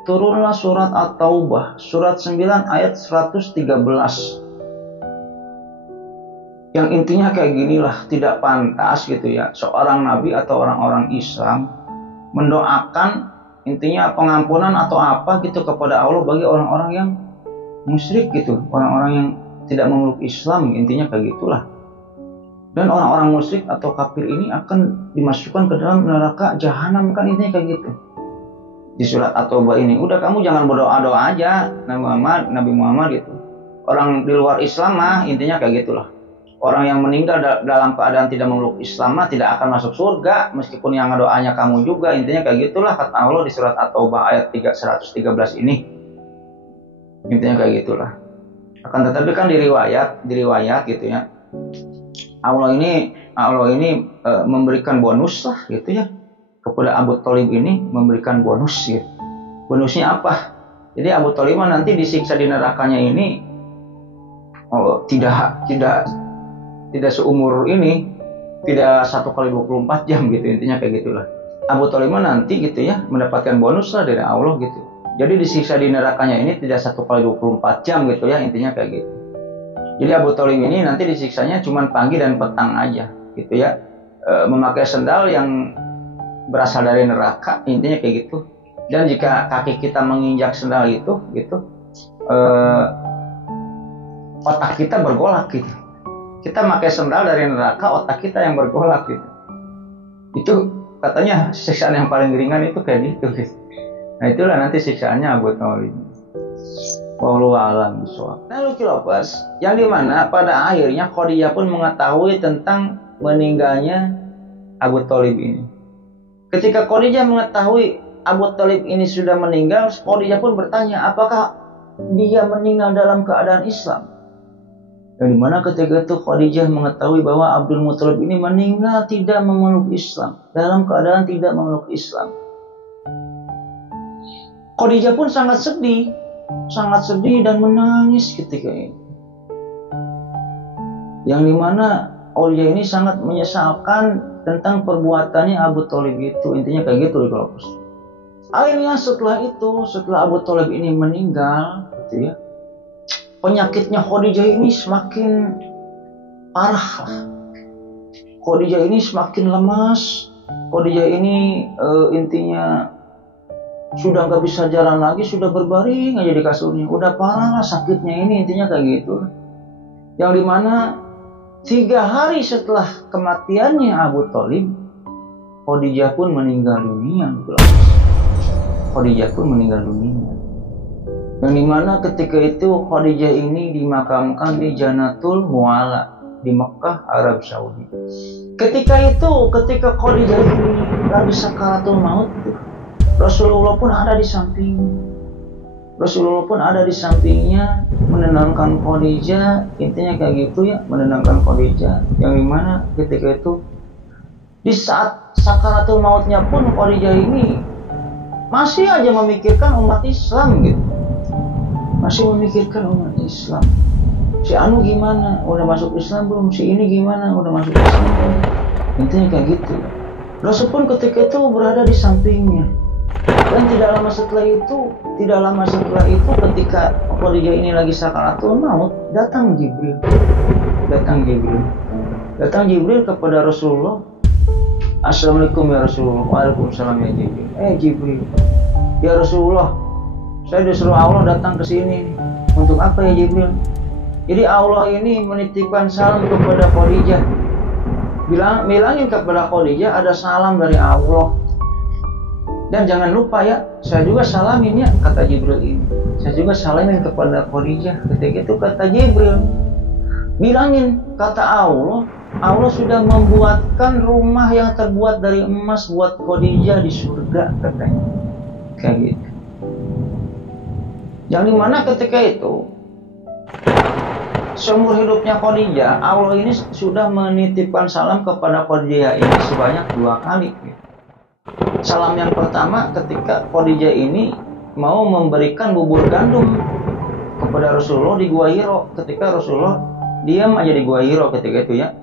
turunlah surat At-Taubah, surat 9 ayat 113. Yang intinya kayak ginilah, tidak pantas gitu ya seorang nabi atau orang-orang Islam mendoakan intinya pengampunan atau apa gitu kepada Allah bagi orang-orang yang musyrik gitu, orang-orang yang tidak memeluk Islam, intinya kayak gitulah. Dan orang-orang musyrik atau kafir ini akan dimasukkan ke dalam neraka jahanam, kan intinya kayak gitu. Di surat At-Taubah ini, udah kamu jangan berdoa-doa aja Nabi Muhammad gitu. Orang di luar Islam mah intinya kayak gitulah. Orang yang meninggal dalam keadaan tidak memeluk Islam tidak akan masuk surga, meskipun yang doanya kamu juga, intinya kayak gitulah kata Allah di surat At-Taubah ayat 113 ini. Intinya kayak gitulah. Akan tetapi kan diriwayat gitu ya. Allah ini memberikan bonus lah gitu ya kepada Abu Thalib ini, memberikan bonus gitu. Bonusnya apa? Jadi Abu Thalib nanti disiksa di nerakanya ini tidak seumur ini, tidak 1 kali 24 jam gitu, intinya kayak gitulah. Abu Thalib nanti gitu ya mendapatkan bonus lah dari Allah gitu. Jadi disiksa di nerakanya ini tidak 1 kali 24 jam gitu ya, intinya kayak gitu. Jadi Abu Thalib ini nanti disiksanya cuma pagi dan petang aja gitu ya, memakai sendal yang berasal dari neraka, intinya kayak gitu. Dan jika kaki kita menginjak sendal itu gitu, otak kita bergolak gitu. Kita pakai sendal dari neraka, otak kita yang bergolak gitu. Itu katanya siksaan yang paling ringan itu kayak gitu. Nah itulah nanti siksaannya Abu Thalib. Wallahu a'lam bishawab. Nah Lukilopers, yang dimana pada akhirnya Khadijah pun mengetahui tentang meninggalnya Abu Thalib ini. Ketika Khadijah mengetahui Abu Thalib ini sudah meninggal, Khadijah pun bertanya, apakah dia meninggal dalam keadaan Islam? Yang dimana ketika itu Khadijah mengetahui bahwa Abdul Muthalib ini meninggal tidak memeluk Islam, dalam keadaan tidak memeluk Islam. Khadijah pun sangat sedih dan menangis ketika itu. Yang dimana Khadijah ini sangat menyesalkan tentang perbuatannya Abu Thalib itu, intinya kayak gitu loh. Akhirnya setelah Abu Thalib ini meninggal, gitu ya, penyakitnya Khadijah ini semakin parah lah. Khadijah ini semakin lemas. Khadijah ini intinya sudah nggak bisa jalan lagi, sudah berbaring aja di kasurnya. Udah parah lah sakitnya ini, intinya kayak gitu. Yang dimana 3 hari setelah kematiannya Abu Thalib, Khadijah pun meninggal dunia. Khadijah pun meninggal dunia. yang dimana ketika itu Khadijah ini dimakamkan di Jannatul Mu'alla di Mekah, Arab Saudi. Ketika Khadijah ini lagi sakaratul maut, Rasulullah pun ada di sampingnya. Rasulullah pun ada di sampingnya menenangkan Khadijah, intinya kayak gitu ya, menenangkan Khadijah. Yang dimana ketika itu di saat sakaratul mautnya pun Khadijah ini masih aja memikirkan umat Islam gitu. Masih memikirkan umat Islam. Si Anu gimana? Udah masuk Islam belum? Si ini gimana? Udah masuk Islam belum? Intinya kayak gitu. Rasul pun ketika itu berada di sampingnya. Dan tidak lama setelah itu ketika Khadijah ini lagi sakaratul maut, datang Jibril kepada Rasulullah. Assalamualaikum ya Rasulullah. Waalaikumsalam ya Jibril. Jibril, ya Rasulullah, saya disuruh Allah datang ke sini. Untuk apa ya Jibril? Jadi Allah ini menitipkan salam kepada Khadijah. Bilangin kepada Khadijah ada salam dari Allah. Dan jangan lupa ya, saya juga salamin ya, kata Jibril ini. Saya juga salamin kepada Khadijah. Ketika itu kata Jibril, bilangin, kata Allah sudah membuatkan rumah yang terbuat dari emas buat Khadijah di surga, katanya. Kayak gitu. Yang dimana ketika itu seumur hidupnya Khadijah, Allah ini sudah menitipkan salam kepada Khadijah ini sebanyak 2 kali. Salam yang pertama ketika Khadijah ini mau memberikan bubur gandum kepada Rasulullah di Gua Hiro. Ketika Rasulullah diam aja di Gua Hiro ketika itu ya.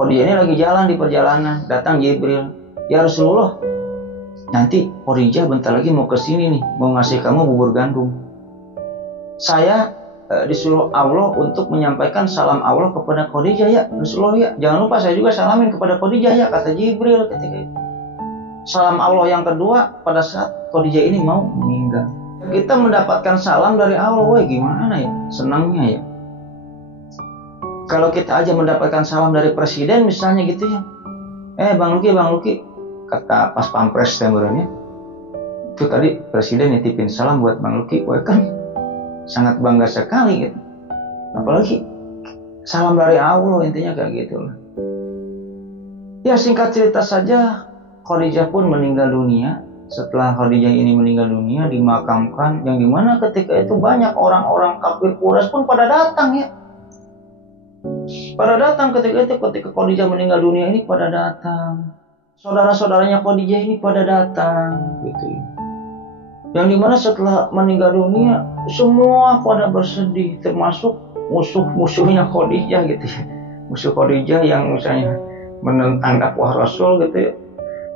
Khadijah ini lagi jalan di perjalanan, datang Jibril. Ya Rasulullah, nanti Khadijah bentar lagi mau kesini nih, mau ngasih kamu bubur gandum. Saya disuruh Allah untuk menyampaikan salam Allah kepada Khadijah ya Rasulullah ya. Jangan lupa saya juga salamin kepada Khadijah ya, kata Jibril ketika itu. Salam Allah yang kedua pada saat Khadijah ini mau meninggal. Kita mendapatkan salam dari Allah, wah gimana ya, senangnya ya. Kalau kita aja mendapatkan salam dari presiden misalnya gitu ya. Bang Luki, kata pas pampres temurnya. Itu tadi presiden nitipin salam buat Bang Luki, wah kan sangat bangga sekali gitu. Apalagi salam dari Allah, intinya kayak gitu lah. Ya singkat cerita saja, Khadijah pun meninggal dunia. Setelah Khadijah ini meninggal dunia, dimakamkan, yang dimana ketika itu banyak orang-orang kafir Quraisy pun pada datang ya. Pada datang ketika Khadijah meninggal dunia ini pada datang. Saudara-saudaranya Khadijah ini pada datang gitu. Yang dimana setelah meninggal dunia semua pada bersedih, termasuk musuhnya Khadijah gitu ya. Musuh Khadijah yang misalnya menentang dakwah Rasul gitu ya.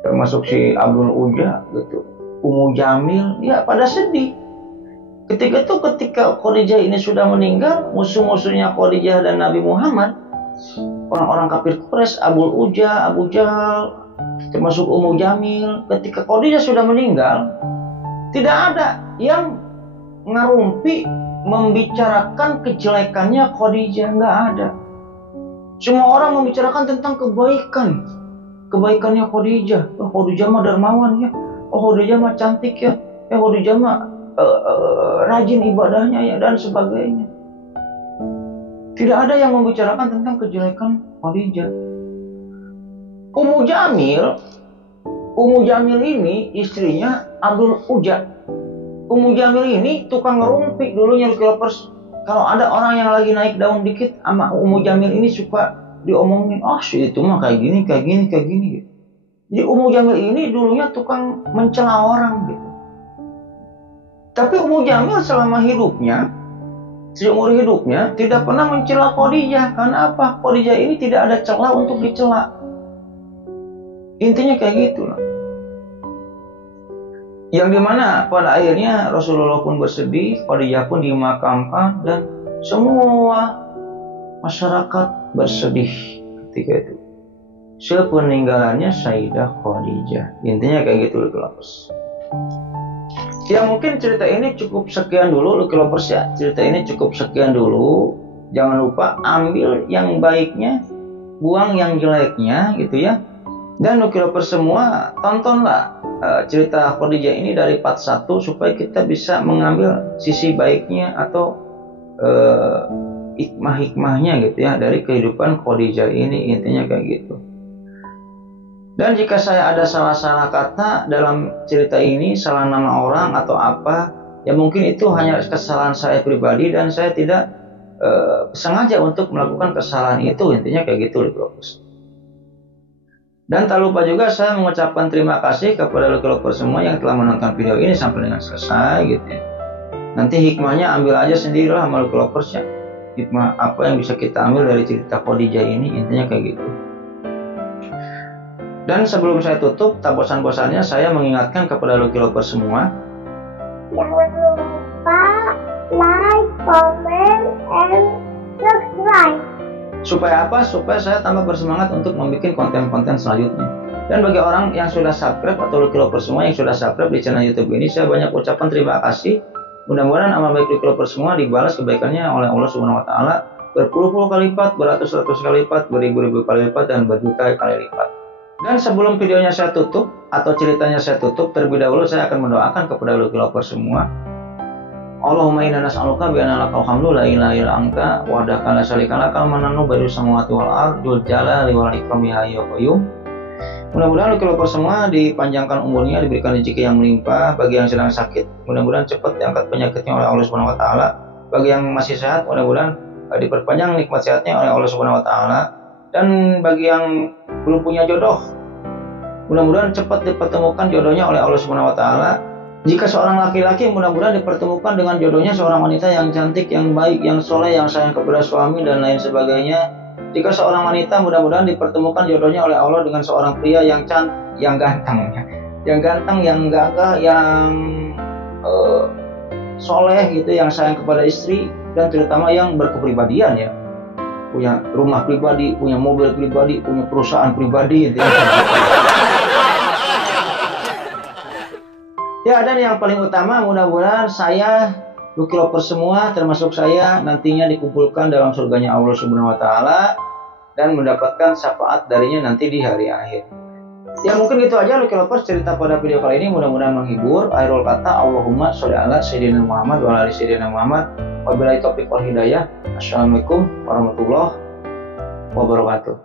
Termasuk si Abdul Uja gitu, Ummu Jamil, ya pada sedih. Ketika Khadijah ini sudah meninggal, musuh-musuhnya Khadijah dan Nabi Muhammad, orang-orang kafir Quraisy, Abul Uja, Abu Jahal, termasuk Ummu Jamil, ketika Khadijah sudah meninggal, tidak ada yang ngarumpi membicarakan kejelekannya Khadijah, nggak ada. Semua orang membicarakan tentang kebaikannya Khadijah. Khadijah mah dermawan ya. Khadijah mah cantik ya. Khadijah mah rajin ibadahnya ya, dan sebagainya. Tidak ada yang membicarakan tentang kejelekan Khadijah. Ummu Jamil ini istrinya Abdul Uja. Ummu Jamil ini tukang ngerumpi dulunya Kilopers. Kalau ada orang yang lagi naik daun dikit sama Ummu Jamil ini suka diomongin, si itu mah kayak gini gitu. Jadi Ummu Jamil ini dulunya tukang mencela orang gitu. Tapi Ummu Jamil selama hidupnya, seumur hidupnya tidak pernah mencela Khadijah. Karena apa? Khadijah ini tidak ada celah untuk dicela. Intinya kayak gitu lah. Yang dimana pada akhirnya Rasulullah pun bersedih, Khadijah pun dimakamkan, dan semua masyarakat bersedih ketika itu sepeninggalannya Sayyidah Khadijah. Intinya kayak gitu Lovers. Ya mungkin cerita ini cukup sekian dulu Lovers ya. Cerita ini cukup sekian dulu. Jangan lupa ambil yang baiknya, buang yang jeleknya gitu ya. Dan Lucky Lovers semua, tontonlah cerita Khadijah ini dari part 1 supaya kita bisa mengambil sisi baiknya atau hikmah-hikmahnya gitu ya dari kehidupan Khadijah ini, intinya kayak gitu. Dan jika saya ada salah-salah kata dalam cerita ini, salah nama orang atau apa, ya mungkin itu hanya kesalahan saya pribadi dan saya tidak sengaja untuk melakukan kesalahan itu, intinya kayak gitu Lucky Lovers. Dan tak lupa juga saya mengucapkan terima kasih kepada Lucky Lovers semua yang telah menonton video ini sampai dengan selesai gitu ya. Nanti hikmahnya ambil aja sendirilah sama Lucky Lovers ya. Hikmah apa yang bisa kita ambil dari cerita Khadijah ini, intinya kayak gitu. Dan sebelum saya tutup, tak bosan-bosannya saya mengingatkan kepada Lucky Lovers semua, jangan lupa like, comment, and subscribe. Supaya apa? Supaya saya tambah bersemangat untuk membuat konten-konten selanjutnya. Dan bagi orang yang sudah subscribe atau Lucky Lovers semua yang sudah subscribe di channel YouTube ini, saya banyak ucapan terima kasih. Mudah-mudahan amal baik Lucky Lovers semua dibalas kebaikannya oleh Allah Subhanahu wa taala berpuluh-puluh kali lipat, beratus-ratus kali lipat, beribu-ribu kali lipat, dan berjuta kali lipat. Dan sebelum videonya saya tutup atau ceritanya saya tutup, terlebih dahulu saya akan mendoakan kepada Lucky Lovers semua. Allahumma inna nas'aluka bi anna lakal hamdu la ilaha illa anta wahdaka la syarika laka mananu bairu samawati wal ardil jalali wal ikrami hayyu qayyum. Mudah-mudahan Lucky Lovers semua dipanjangkan umurnya, diberikan rezeki yang melimpah. Bagi yang sedang sakit, mudah-mudahan cepat diangkat penyakitnya oleh Allah Subhanahu wa taala. Bagi yang masih sehat, mudah-mudahan diperpanjang nikmat sehatnya oleh Allah Subhanahu wa taala. Dan bagi yang belum punya jodoh, mudah-mudahan cepat dipertemukan jodohnya oleh Allah Subhanahu wa taala. Jika seorang laki-laki, mudah-mudahan dipertemukan dengan jodohnya seorang wanita yang cantik, yang baik, yang soleh, yang sayang kepada suami dan lain sebagainya. Jika seorang wanita, mudah-mudahan dipertemukan jodohnya oleh Allah dengan seorang pria yang cantik, yang ganteng, yang gagah, yang soleh gitu, yang sayang kepada istri, dan terutama yang berkepribadian ya, punya rumah pribadi, punya mobil pribadi, punya perusahaan pribadi gitu ya. Ya, dan yang paling utama mudah-mudahan saya, Lucky Lovers semua termasuk saya, nantinya dikumpulkan dalam surganya Allah Subhanahu wa taala dan mendapatkan syafaat darinya nanti di hari akhir. Ya mungkin gitu aja Lucky Lovers cerita pada video kali ini, mudah-mudahan menghibur. Akhirul kata, Allahumma sholli ala sayyidina Muhammad wa ala ali sayyidina Muhammad. Wabillahi taufiq wal hidayah. Assalamualaikum warahmatullahi wabarakatuh.